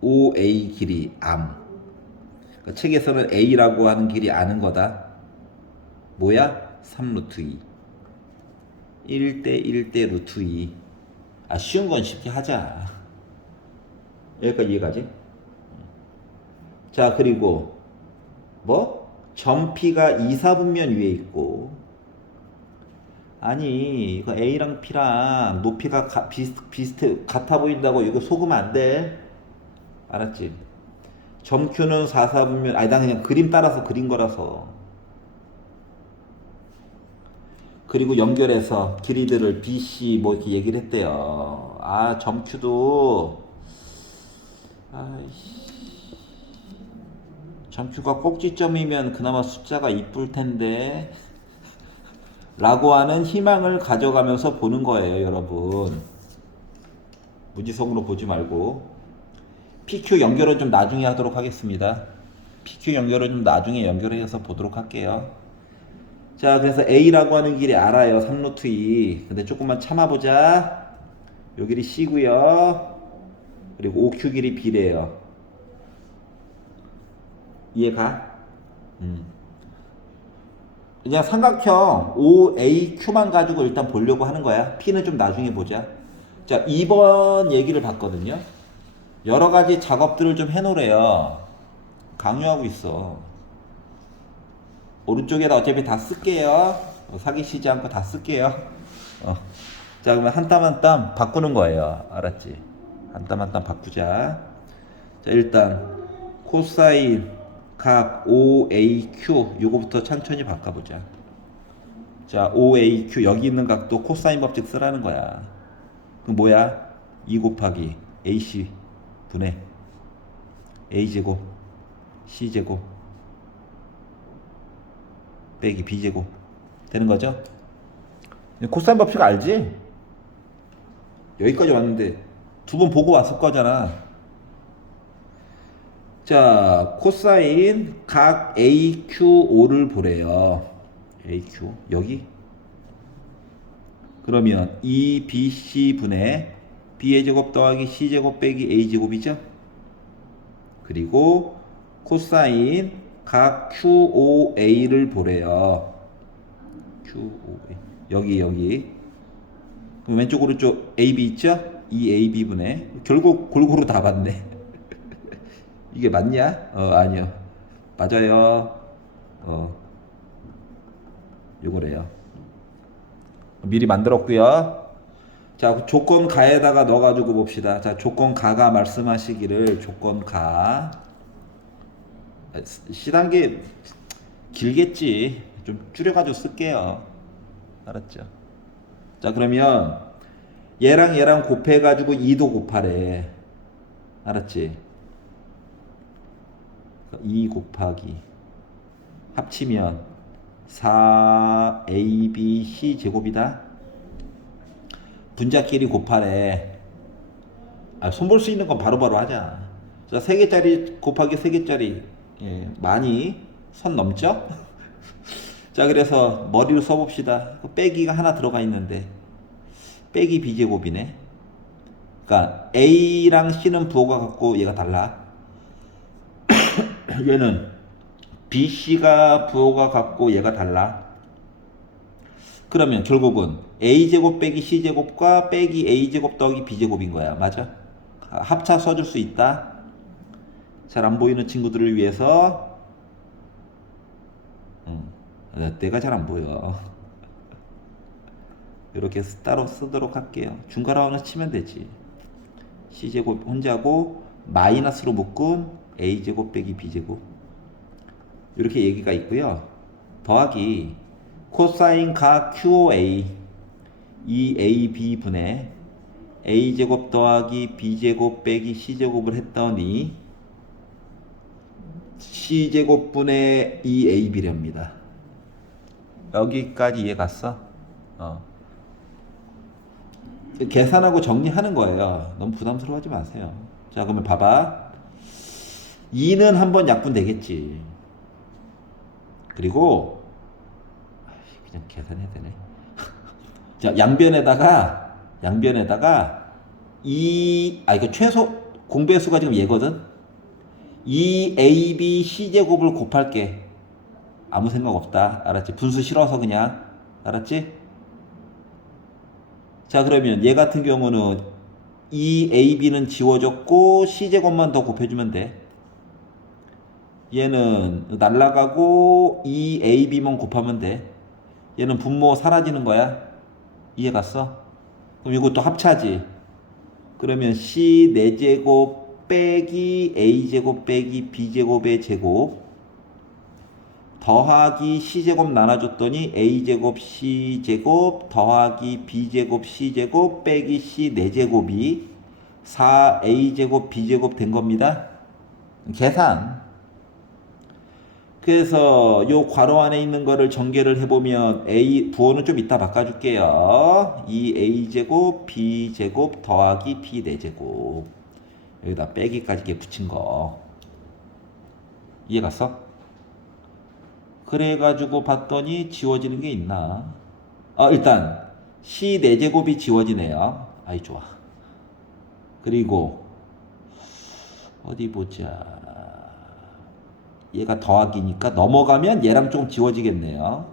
OA 길이 암. 그러니까 책에서는 A라고 하는 길이 아는 거다. 뭐야? 3루트 2. 1대 1대 루트 2. 쉬운 건 쉽게 하자. 여기까지 이해가지? 자, 그리고 점 P가 2, 4분면 위에 있고, 아니 이거 A랑 P랑 높이가 비슷해 같아 보인다고 이거 속으면 안 돼. 알았지? 점 Q는 4, 4분면 난 그냥 그림 따라서 그린 거라서. 그리고 연결해서 길이들을 BC 뭐 이렇게 얘기를 했대요. 점 Q도 점 Q가 꼭지점이면 그나마 숫자가 이쁠 텐데 라고 하는 희망을 가져가면서 보는 거예요, 여러분. 무지성으로 보지 말고. PQ 연결은 좀 나중에 하도록 하겠습니다. PQ 연결은 좀 나중에 연결해서 보도록 할게요. 자, 그래서 A라고 하는 길이 알아요. 3루트 2. 근데 조금만 참아보자. 요 길이 C고요. 그리고 OQ 길이 B래요. 이해가? 그냥 삼각형 OAQ만 가지고 일단 보려고 하는 거야. P는 좀 나중에 보자. 자, 2번 얘기를 봤거든요. 여러 가지 작업들을 좀 해놓으래요. 강요하고 있어. 오른쪽에다 어차피 다 쓸게요. 사기치지 않고 다 쓸게요. 자, 그러면 한 땀 한 땀 바꾸는 거예요. 알았지? 한 땀 한 땀 바꾸자. 자, 일단 코사인 각 OAQ 요거부터 천천히 바꿔보자. 자, OAQ 여기 있는 각도 코사인 법칙 쓰라는 거야. 그럼 뭐야? 2 곱하기 AC 분의 A제곱 C제곱 빼기 B제곱 되는 거죠? 코사인 법칙 알지? 여기까지 왔는데 두 번 보고 왔을 거잖아. 자, 코사인 각 AQO를 보래요. AQ 여기 그러면 2BC 분의 B의 제곱 더하기 C제곱 빼기 A제곱이죠. 그리고 코사인 각 QOA를 보래요. QOA 여기 그럼 왼쪽 오른쪽 AB 있죠? 2AB 분의 결국 골고루 다 봤네. 이게 맞냐? 아니요. 맞아요. 요거래요. 미리 만들었고요. 자, 조건 가에다가 넣어가지고 봅시다. 자, 조건 가가 말씀하시기를 조건 가. C단계 길겠지. 좀 줄여가지고 쓸게요. 알았죠? 자, 그러면 얘랑 얘랑 곱해가지고 2도 곱하래. 알았지? 2 곱하기 합치면 4abc 제곱이다. 분자끼리 곱하래. 손볼 수 있는 건 바로바로 하자. 자, 3개짜리 곱하기 3개짜리. 예, 많이 선 넘죠? 자, 그래서 머리로 써봅시다. 빼기가 하나 들어가 있는데 빼기 b제곱이네. 그러니까 a랑 c는 부호가 같고 얘가 달라. 얘는 bc가 부호가 같고 얘가 달라. 그러면 결국은 a제곱 빼기 c제곱과 빼기 a제곱 더하기 b제곱인 거야. 맞아? 합차 써줄 수 있다. 잘 안 보이는 친구들을 위해서. 내가 잘 안 보여. 이렇게 따로 쓰도록 할게요. 중괄호 하나 치면 되지. c제곱 혼자고 마이너스로 묶은 a제곱 빼기 b제곱. 이렇게 얘기가 있고요. 더하기 코사인 가 QA 2AB 분의 a제곱 더하기 b제곱 빼기 c제곱을 했더니 c제곱 분의 2ab랍니다. 여기까지 이해 갔어? 계산하고 정리하는 거예요. 너무 부담스러워하지 마세요. 자, 그러면 봐봐. 2는 한번 약분 되겠지. 그리고 그냥 계산해야 되네. 자, 양변에다가 이거 최소 공배수가 지금 얘거든. 2ab c제곱을 곱할게. 아무 생각 없다. 알았지? 분수 싫어서 그냥. 알았지? 자, 그러면 얘 같은 경우는 2ab는 지워졌고 c제곱만 더 곱해주면 돼. 얘는 날라가고 2ab만 곱하면 돼. 얘는 분모 사라지는 거야. 이해 갔어? 그럼 이것도 합차지. 그러면 c 4제곱 빼기 a제곱 빼기 b제곱의 제곱 더하기 c제곱 나눠줬더니 a제곱 c제곱 더하기 b제곱 c제곱 빼기 c 4제곱이 4a제곱 b제곱 된 겁니다. 계산. 그래서 요 괄호 안에 있는 거를 전개를 해보면 a 부호는 좀 이따 바꿔줄게요. 2a제곱 b제곱 더하기 b 4제곱 여기다 빼기까지 이렇게 붙인 거 이해 갔어? 그래가지고 봤더니 지워지는 게 있나? 일단 c 4제곱이 지워지네요. 아이 좋아. 그리고 어디 보자. 얘가 더하기니까 넘어가면 얘랑 좀 지워지겠네요.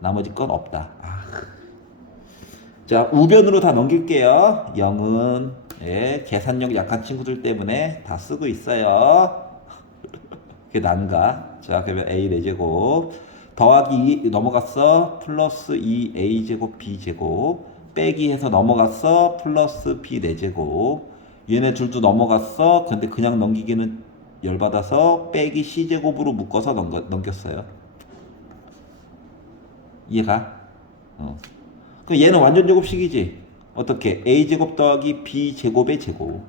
나머지 건 없다. 자, 우변으로 다 넘길게요. 0은 계산력 약한 친구들 때문에 다 쓰고 있어요. 그게 난가? 자, 그러면 a 4제곱 더하기 2 넘어갔어. 플러스 2a제곱 b제곱 빼기 해서 넘어갔어. 플러스 b 4제곱 얘네 둘도 넘어갔어. 근데 그냥 넘기기는 열받아서 빼기 c제곱으로 묶어서 넘겼어요. 이해가? 그럼 얘는 완전 제곱식이지. 어떻게? a제곱 더하기 b제곱의 제곱.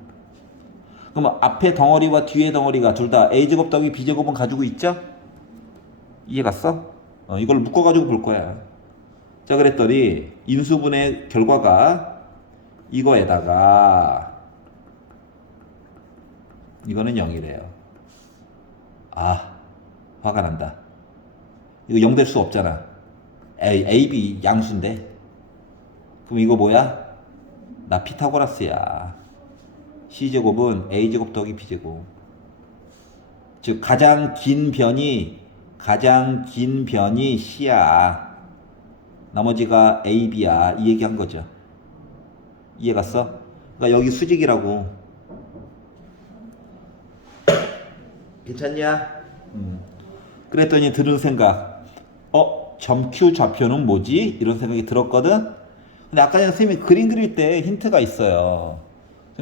그럼 앞에 덩어리와 뒤에 덩어리가 둘 다 a제곱 더하기 b제곱은 가지고 있죠? 이해 갔어? 이걸 묶어가지고 볼 거야. 자, 그랬더니 인수분해 결과가 이거에다가 이거는 0이래요. 화가 난다. 이거 0 될 수 없잖아. A, B 양수인데. 그럼 이거 뭐야? 나 피타고라스야. C제곱은 A제곱 더하기 B제곱. 즉 가장 긴 변이 C야. 나머지가 A, B야. 이 얘기한 거죠. 이해 갔어? 그러니까 여기 수직이라고. 괜찮냐? 그랬더니 들은 생각. 점 Q 좌표는 뭐지? 이런 생각이 들었거든? 근데 아까 전에 선생님이 그림 그릴 때 힌트가 있어요.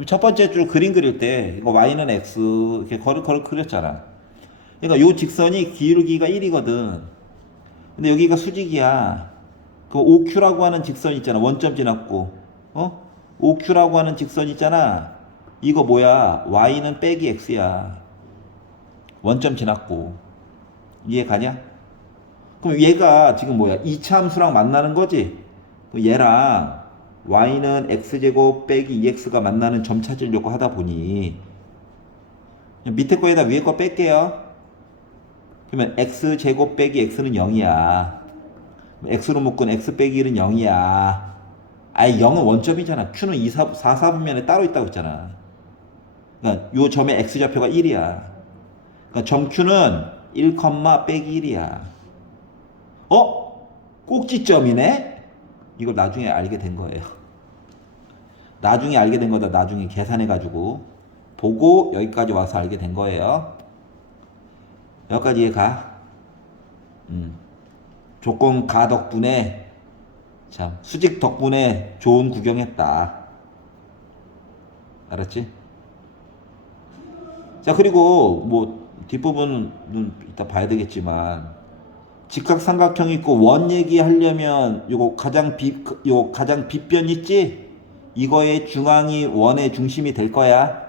첫 번째 줄 그림 그릴 때 이거 y는 x 이렇게 걸을 그렸잖아. 그러니까 요 직선이 기울기가 1이거든. 근데 여기가 수직이야. 그 OQ라고 하는 직선 있잖아. 원점 지났고. OQ라고 하는 직선 있잖아. 이거 뭐야? Y는 빼기 X야. 원점 지났고. 이해 가냐? 그럼 얘가 지금 뭐야? 이차 함수랑 만나는 거지? 그럼 얘랑 Y는 X제곱 빼기 2X가 만나는 점 찾으려고 하다 보니 밑에 거에다 위에 거 뺄게요. 그러면 X제곱 빼기 X는 0이야. X로 묶은 X 빼기 1은 0이야. 아예 0은 원점이잖아. Q는 2, 4, 4분면에 따로 있다고 했잖아. 그러니까 요 점의 X좌표가 1이야. 그러니까 점 Q는 1, 빼기 1이야. 꼭지점이네? 이걸 나중에 알게 된 거예요. 나중에 알게 된 거다. 나중에 계산해가지고 보고 여기까지 와서 알게 된 거예요. 여기까지 이해가? 조건 가 덕분에 참 수직 덕분에 좋은 구경했다. 알았지? 자, 그리고 뭐 뒷부분은 이따 봐야 되겠지만 직각삼각형 있고 원 얘기하려면 요거 가장 빗변 있지? 이거의 중앙이 원의 중심이 될 거야.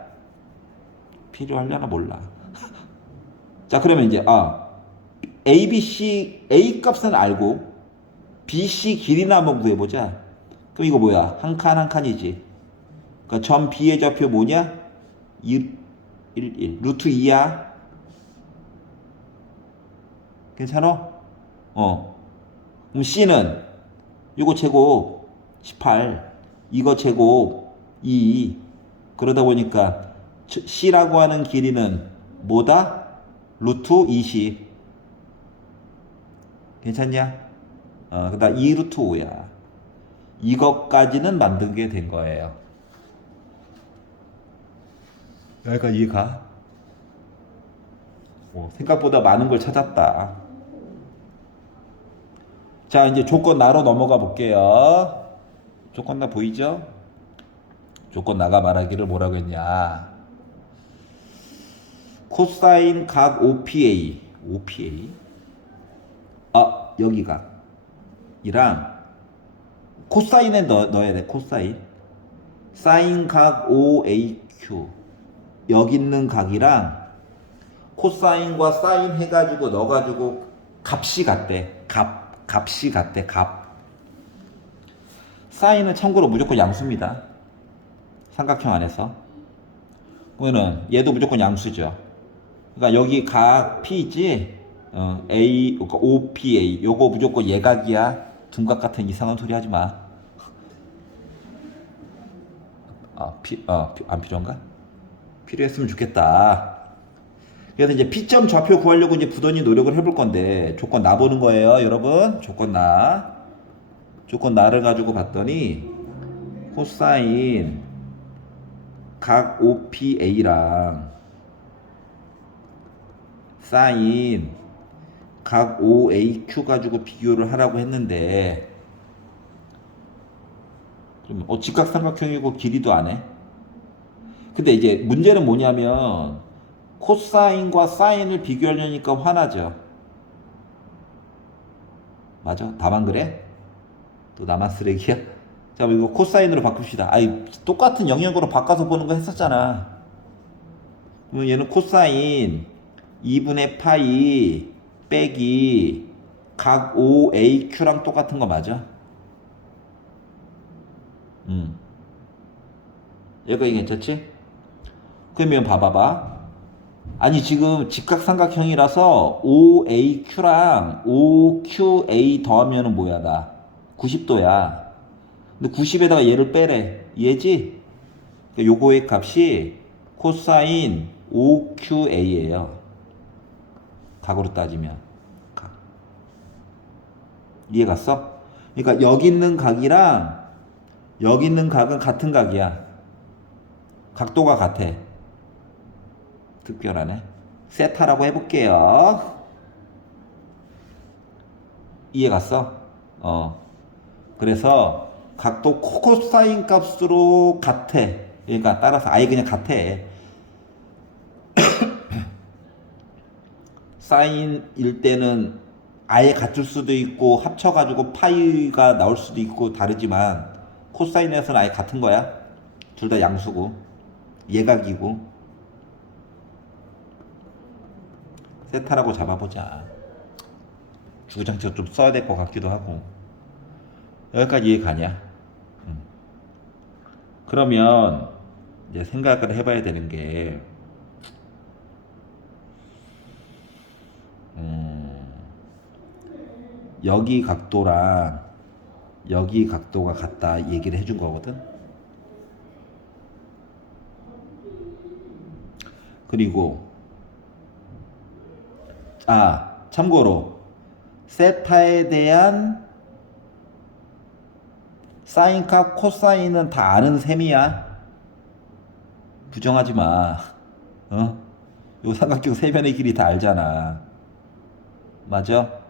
필요하려나 몰라. 자, 그러면 이제 A, B, C A 값은 알고 B, C 길이나 한번 구해보자. 그럼 이거 뭐야? 한 칸 한 칸이지. 그러니까 점 B의 좌표 뭐냐? 1, 1 루트 2야. 괜찮아? 그럼 C는 이거 제곱 18, 이거 제곱 2. 그러다 보니까 C라고 하는 길이는 뭐다? 루트 20. 괜찮냐? 그다음 2 루트 5야. 이것까지는 만들게 된 거예요. 여기까지 이해가? 생각보다 많은 걸 찾았다. 자, 이제 조건 나로 넘어가 볼게요. 조건 나 보이죠? 조건 나가 말하기를 뭐라고 했냐? 코사인 각 OPA 여기가 이랑 코사인에 넣어야 돼. 코사인 사인 각 OAQ 여기 있는 각이랑 코사인과 사인 해가지고 넣어가지고 값이 같대. 값이 같대. 사인은 참고로 무조건 양수입니다. 삼각형 안에서. 그러면은 얘도 무조건 양수죠. 그러니까 여기 각 P 있지? A, 그러니까 OPA 요거 무조건 예각이야. 둔각 같은 이상한 소리 하지 마. 안 필요한가? 필요했으면 좋겠다. 그래서 이제 P점 좌표 구하려고 이제 부단히 노력을 해볼 건데 조건 나 보는 거예요, 여러분. 조건 나를 가지고 봤더니 코사인 각 OPA랑 사인 각 OAQ 가지고 비교를 하라고 했는데 그러면 직각삼각형이고 길이도 안 해. 근데 이제 문제는 뭐냐면 코사인과 사인을 비교하려니까 화나죠. 맞아? 나만 그래? 또 나만 쓰레기야? 자, 이거 코사인으로 바꿉시다. 똑같은 영역으로 바꿔서 보는 거 했었잖아. 그러면 얘는 코사인 2분의 파이 빼기 각 OAQ랑 똑같은 거 맞아? 여기까지 괜찮지? 그러면 봐봐봐. 아니 지금 직각삼각형이라서 OAQ랑 OQA 더하면은 뭐야 나 90도야. 근데 90에다가 얘를 빼래. 얘지? 요거의 값이 코사인 OQA예요. 각으로 따지면 이해 갔어? 그러니까 여기 있는 각이랑 여기 있는 각은 같은 각이야. 각도가 같아. 특별하네. 세타라고 해볼게요. 이해 갔어? 그래서 각도 코사인 값으로 같아. 그러니까 따라서 아예 그냥 같아. 사인일 때는 아예 같을 수도 있고 합쳐가지고 파이가 나올 수도 있고 다르지만 코사인에서는 아예 같은 거야. 둘 다 양수고 예각이고. 세타라고 잡아보자. 주구장창 좀 써야 될 것 같기도 하고. 여기까지 이해 가냐? 그러면 이제 생각을 해봐야 되는 게 여기 각도랑 여기 각도가 같다 얘기를 해준 거거든. 그리고 참고로 세타에 대한 사인값 코사인은 다 아는 셈이야. 부정하지 마. 어? 요 삼각형 세변의 길이 다 알잖아. 맞아?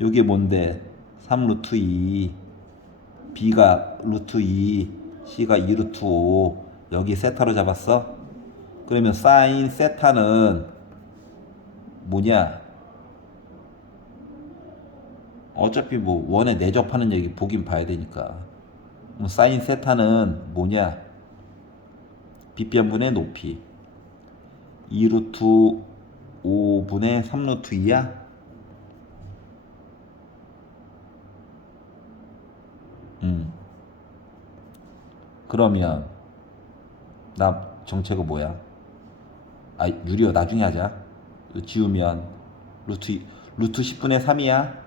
요게 뭔데? 3 루트 2, B가 루트 2, C가 2 루트 5. 여기 세타로 잡았어? 그러면 사인 세타는 뭐냐? 어차피 뭐 원에 내접하는 얘기 보긴 봐야 되니까. 사인 세타는 뭐냐? 빗변분의 높이 2 루트 5분의 3 루트 2야? 그러면 나 정체가 뭐야? 유리어 나중에 하자. 이거 지우면 루트 10분의 3이야.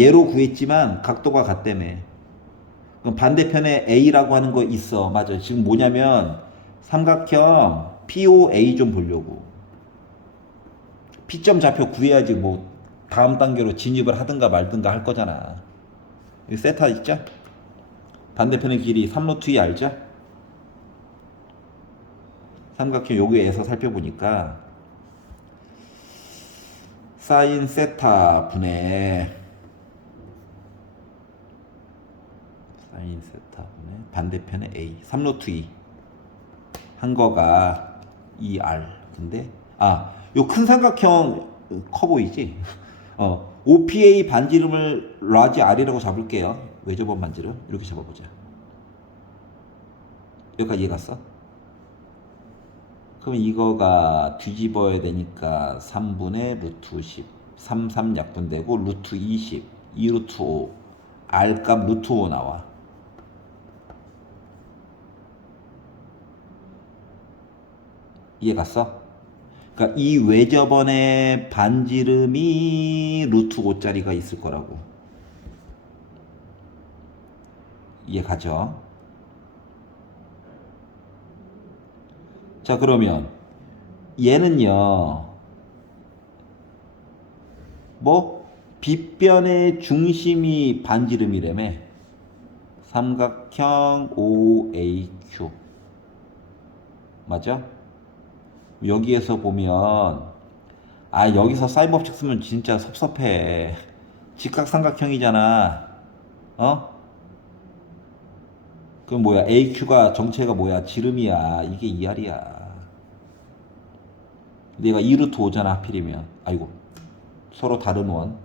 얘로 구했지만 각도가 같다며. 그럼 반대편에 A라고 하는 거 있어. 맞아. 지금 뭐냐면 삼각형 POA 좀 보려고. P점 좌표 구해야지 뭐 다음 단계로 진입을 하든가 말든가 할 거잖아. 여기 세타 있죠? 반대편의 길이 3 루트 2 알죠? 삼각형 여기에서 살펴보니까 사인 세타 분의 반대편의 A 3 루트 2 한 거가 2R. 근데 요 큰 삼각형 커 보이지? OPA 반지름을 라지 R이라고 잡을게요. 외접원 반지름 이렇게 잡아보자. 여기까지 이해 갔어? 그럼 이거가 뒤집어야 되니까 3분의 루트 10 3 약분되고 루트 20 2 루트 5 R값 루트 5 나와. 이해 갔어? 그러니까 이 외접원의 반지름이 루트 5짜리가 있을 거라고. 이해 가죠? 자, 그러면 얘는요. 뭐 빗변의 중심이 반지름이라며. 삼각형 OAQ. 맞아? 여기에서 보면 여기서 사인 법칙 쓰면 진짜 섭섭해. 직각삼각형이잖아. 그럼 뭐야? AQ가 정체가 뭐야? 지름이야. 이게 2R이야. 얘가 2 루트 5잖아 하필이면. 아이고 서로 다른 원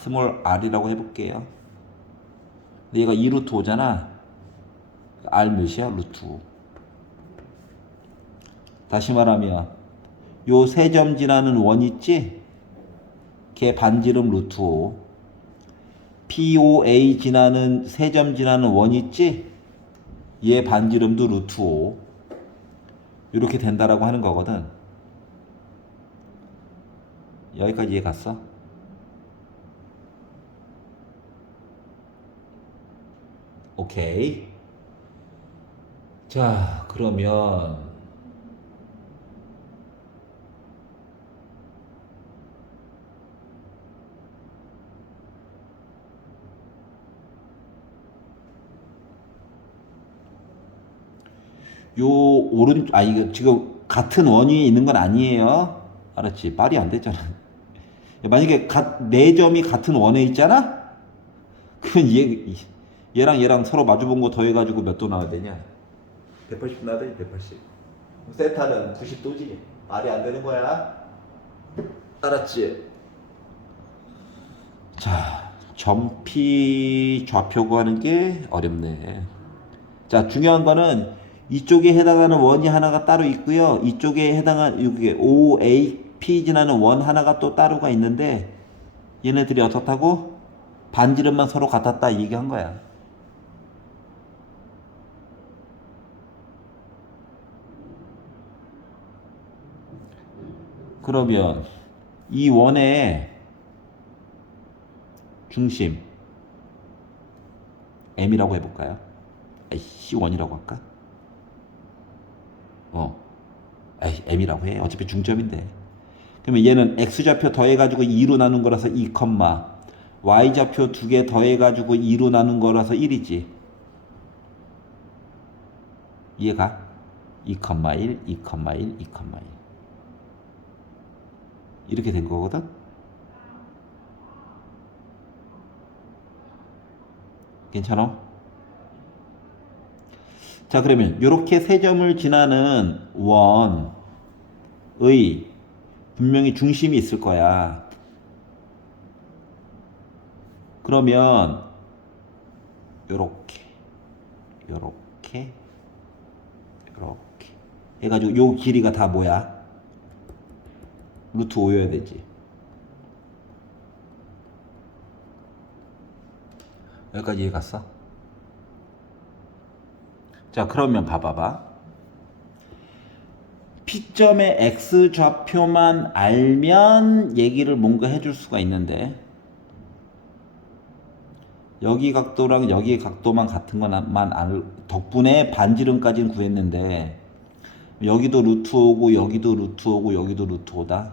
스몰 r이라고 해볼게요. 얘가 2 루트 5잖아. r 몇이야? 루트 5. 다시 말하면 요 세 점 지나는 원 있지? 걔 반지름 루트 5. POA 지나는 세 점 지나는 원 있지? 얘 반지름도 루트 5. 이렇게 된다라고 하는 거거든. 여기까지 이해 갔어? 오케이. 자, 그러면 요 이거 지금 같은 원위에 있는 건 아니에요. 알았지? 말이 안 됐잖아. 만약에 네 점이 같은 원에 있잖아? 그럼 얘랑 얘랑 서로 마주본 거 더해가지고 몇 도 나와야 되냐? 180 나와야 돼, 180. 세타는 90도지. 말이 안 되는 거야. 알았지? 자, 점피 좌표 구하는 게 어렵네. 자, 중요한 거는 이쪽에 해당하는 원이 하나가 따로 있고요. 이쪽에 해당하는 이게 OAP 지나는 원 하나가 또 따로가 있는데 얘네들이 어떻다고? 반지름만 서로 같았다 이 얘기한 거야. 그러면 이 원의 중심 M이라고 해볼까요? C 원이라고 할까? M이라고 해. 어차피 중점인데. 그러면 얘는 X좌표 더해가지고 2로 나눈 거라서 2, Y좌표 두 개 더해가지고 2로 나눈 거라서 1이지. 이해가? 2, 1, 2, 1, 2, 1. 이렇게 된 거거든? 괜찮아? 자, 그러면 이렇게 세 점을 지나는 원의 분명히 중심이 있을 거야. 그러면 요렇게 해가지고 요 길이가 다 뭐야? 루트 5여야 되지. 여기까지 이해 갔어? 자, 그러면 봐봐봐. P점의 X좌표만 알면 얘기를 뭔가 해줄 수가 있는데 여기 각도랑 여기 각도만 같은 것만 덕분에 반지름까지는 구했는데 여기도 루트 5고 여기도 루트 5고 여기도 루트 5다.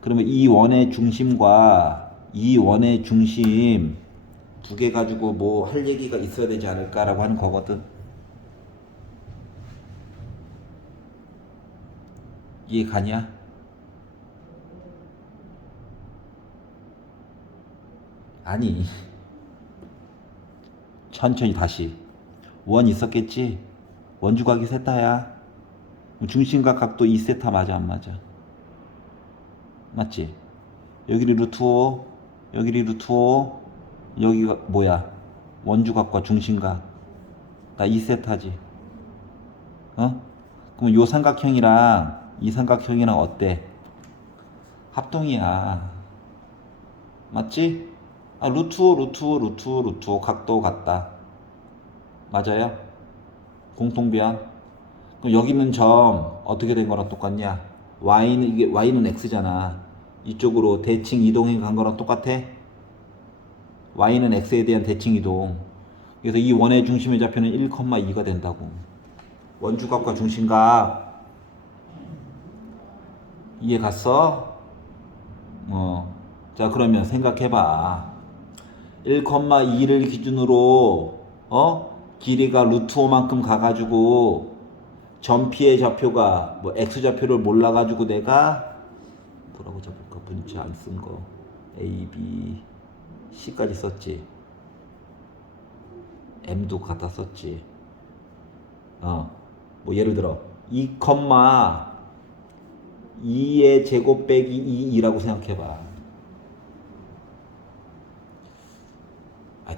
그러면 이 원의 중심과 이 원의 중심 두 개 가지고 뭐 할 얘기가 있어야 되지 않을까라고 하는 거거든. 이해 가냐? 아니, 천천히 다시. 원 있었겠지? 원주각이 세타야. 중심과 각도 2세타 맞아 안 맞아? 맞지? 여기를 루트 5, 여기를 루트 5, 여기가 뭐야? 원주각과 중심각 나 2세타지. 어? 그럼 요 삼각형이랑 이 삼각형이랑 어때? 합동이야. 맞지? 아, 루트 5, 루트 5, 루트 5, 루트 5 각도 같다. 맞아요? 공통변. 그럼 여기 있는 점 어떻게 된 거랑 똑같냐? Y는 X잖아. 이쪽으로 대칭 이동해 간 거랑 똑같아? Y는 X에 대한 대칭 이동. 그래서 이 원의 중심의 좌표는 1,2가 된다고. 원주각과 중심각 이해 갔어? 자, 그러면 생각해봐. 1,2를 기준으로 길이가 루트 5만큼 가가지고 점피의 좌표가 뭐 X좌표를 몰라가지고 내가 뭐라고 잡을까? 문자 안 쓴 거 A, B, C까지 썼지. M도 갖다 썼지. 뭐 예를 들어 2,2의 제곱 빼기 2라고 생각해봐.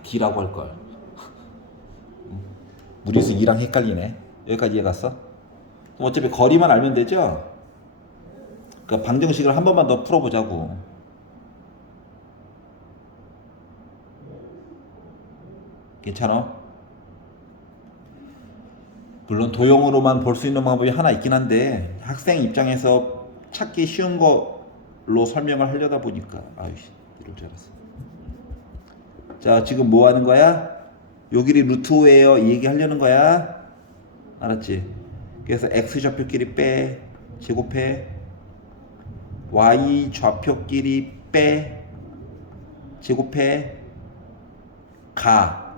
D라고 할걸. 무리수 2랑 헷갈리네. 여기까지 이해갔어? 어차피 거리만 알면 되죠? 그러니까 방정식을 한 번만 더 풀어보자고. 괜찮아? 물론 도형으로만 볼 수 있는 방법이 하나 있긴 한데 학생 입장에서 찾기 쉬운 걸로 설명을 하려다 보니까 아유씨 이럴 줄 알았어. 자, 지금 뭐 하는 거야? 요 길이 루트 5예요 이 얘기 하려는 거야. 알았지? 그래서 X 좌표끼리 빼 제곱해 Y 좌표끼리 빼 제곱해 가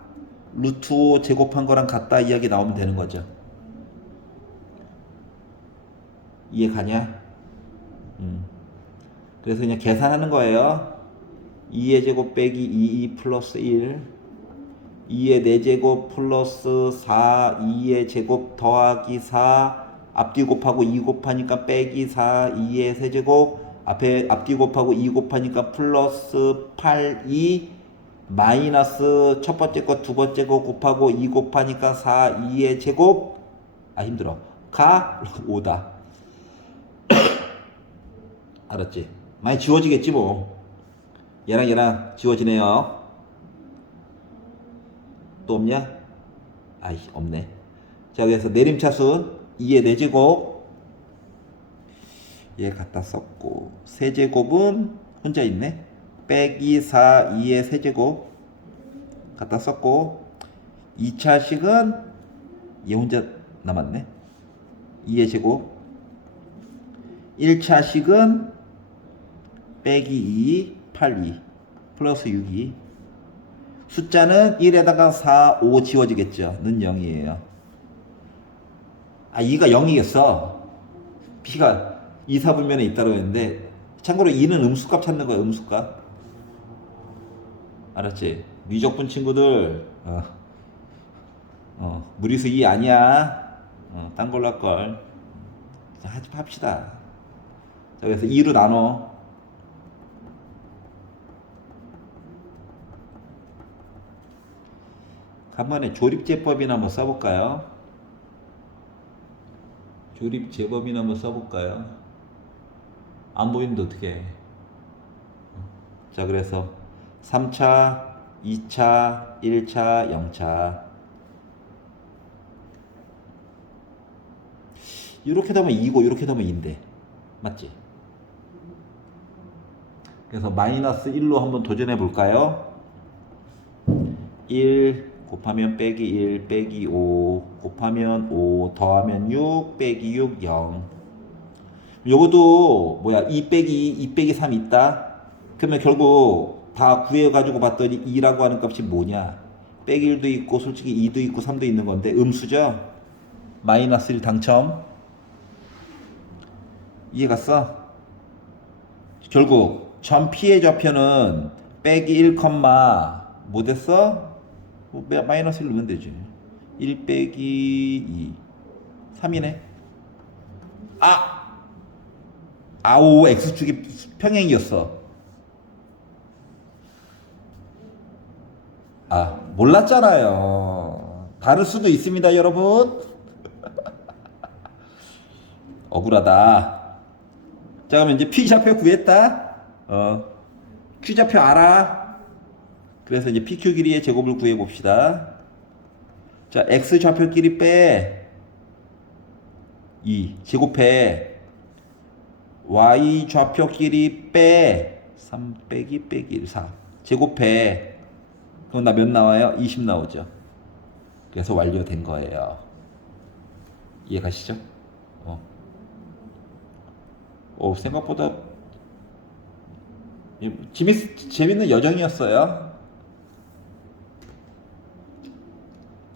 루트 5 제곱한 거랑 같다 이야기 나오면 되는 거죠. 이해 가냐? 그래서 그냥 계산하는 거예요. 2의 제곱 빼기 2 플러스 1 2의 4제곱 플러스 4 2의 제곱 더하기 4 앞뒤 곱하고 2 곱하니까 빼기 4 2의 세제곱 앞에 앞뒤 곱하고 2 곱하니까 플러스 8 2 마이너스 첫 번째 거 두 번째 거 곱하고 2 곱하니까 4 2의 제곱 아 힘들어 가 5다 알았지? 많이 지워지겠지 뭐 얘랑 지워지네요 또 없냐? 아이 없네 자 그래서 내림차순 2의 4제곱 얘 갖다 썼고 세제곱은 혼자 있네 빼기 4 2의 세제곱 갖다 썼고 2차식은 얘 혼자 남았네 2의 제곱 1차식은 빼기 2 8 2 플러스 6 2 숫자는 1에다가 4 5 지워지겠죠 는 0이에요 아 2가 0이겠어 B가 2, 4분면에 있다고 했는데 참고로 2는 음수값 찾는 거야 음수값 알았지? 미적분 친구들 무리수 2 아니야 딴 걸로 할걸 자, 합시다 자 그래서 2로 나눠 간만에 조립제법이나 한번 써볼까요? 조립제법이나 한번 써볼까요? 안 보이는데 어떡해 자 그래서 3차 2차 1차 0차 이렇게 되면 2고 이렇게 되면 2인데 맞지? 그래서 마이너스 1로 한번 도전해 볼까요? 1 곱하면 빼기 1 빼기 5 곱하면 5 더하면 6 빼기 6 0 요것도 뭐야 2 빼기 2 빼기 3 있다 그러면 결국 다 구해가지고 봤더니 2라고 하는 값이 뭐냐 빼기 1도 있고 솔직히 2도 있고 3도 있는 건데 음수죠 마이너스 1 당첨 이해갔어? 결국 전 P의 좌표는 빼기 1, 뭐 됐어? 마이너스 1 넣으면 되지 1 빼기 2 3이네 아오 X축이 평행이었어 몰랐잖아요 다를 수도 있습니다 여러분 억울하다 자 그러면 이제 P좌표 구했다 Q좌표 알아 그래서 이제 PQ 길이의 제곱을 구해 봅시다 자 X좌표끼리 빼 2 제곱해 Y좌표끼리 빼 3 빼기 1 4 제곱해 그럼 나 몇 나와요? 20 나오죠 그래서 완료된 거예요 이해 가시죠? 생각보다 재밌는 여정이었어요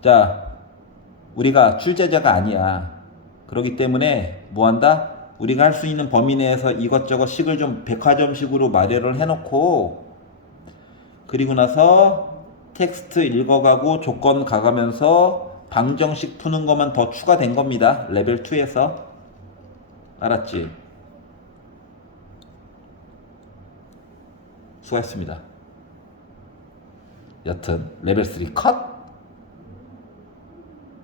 자 우리가 출제자가 아니야 그렇기 때문에 뭐한다? 우리가 할 수 있는 범위 내에서 이것저것 식을 좀 백화점식으로 마련을 해놓고 그리고 나서 텍스트 읽어가고 조건 가가면서 방정식 푸는 것만 더 추가된 겁니다 레벨 2에서 알았지? 수고했습니다 여튼 레벨 3 컷!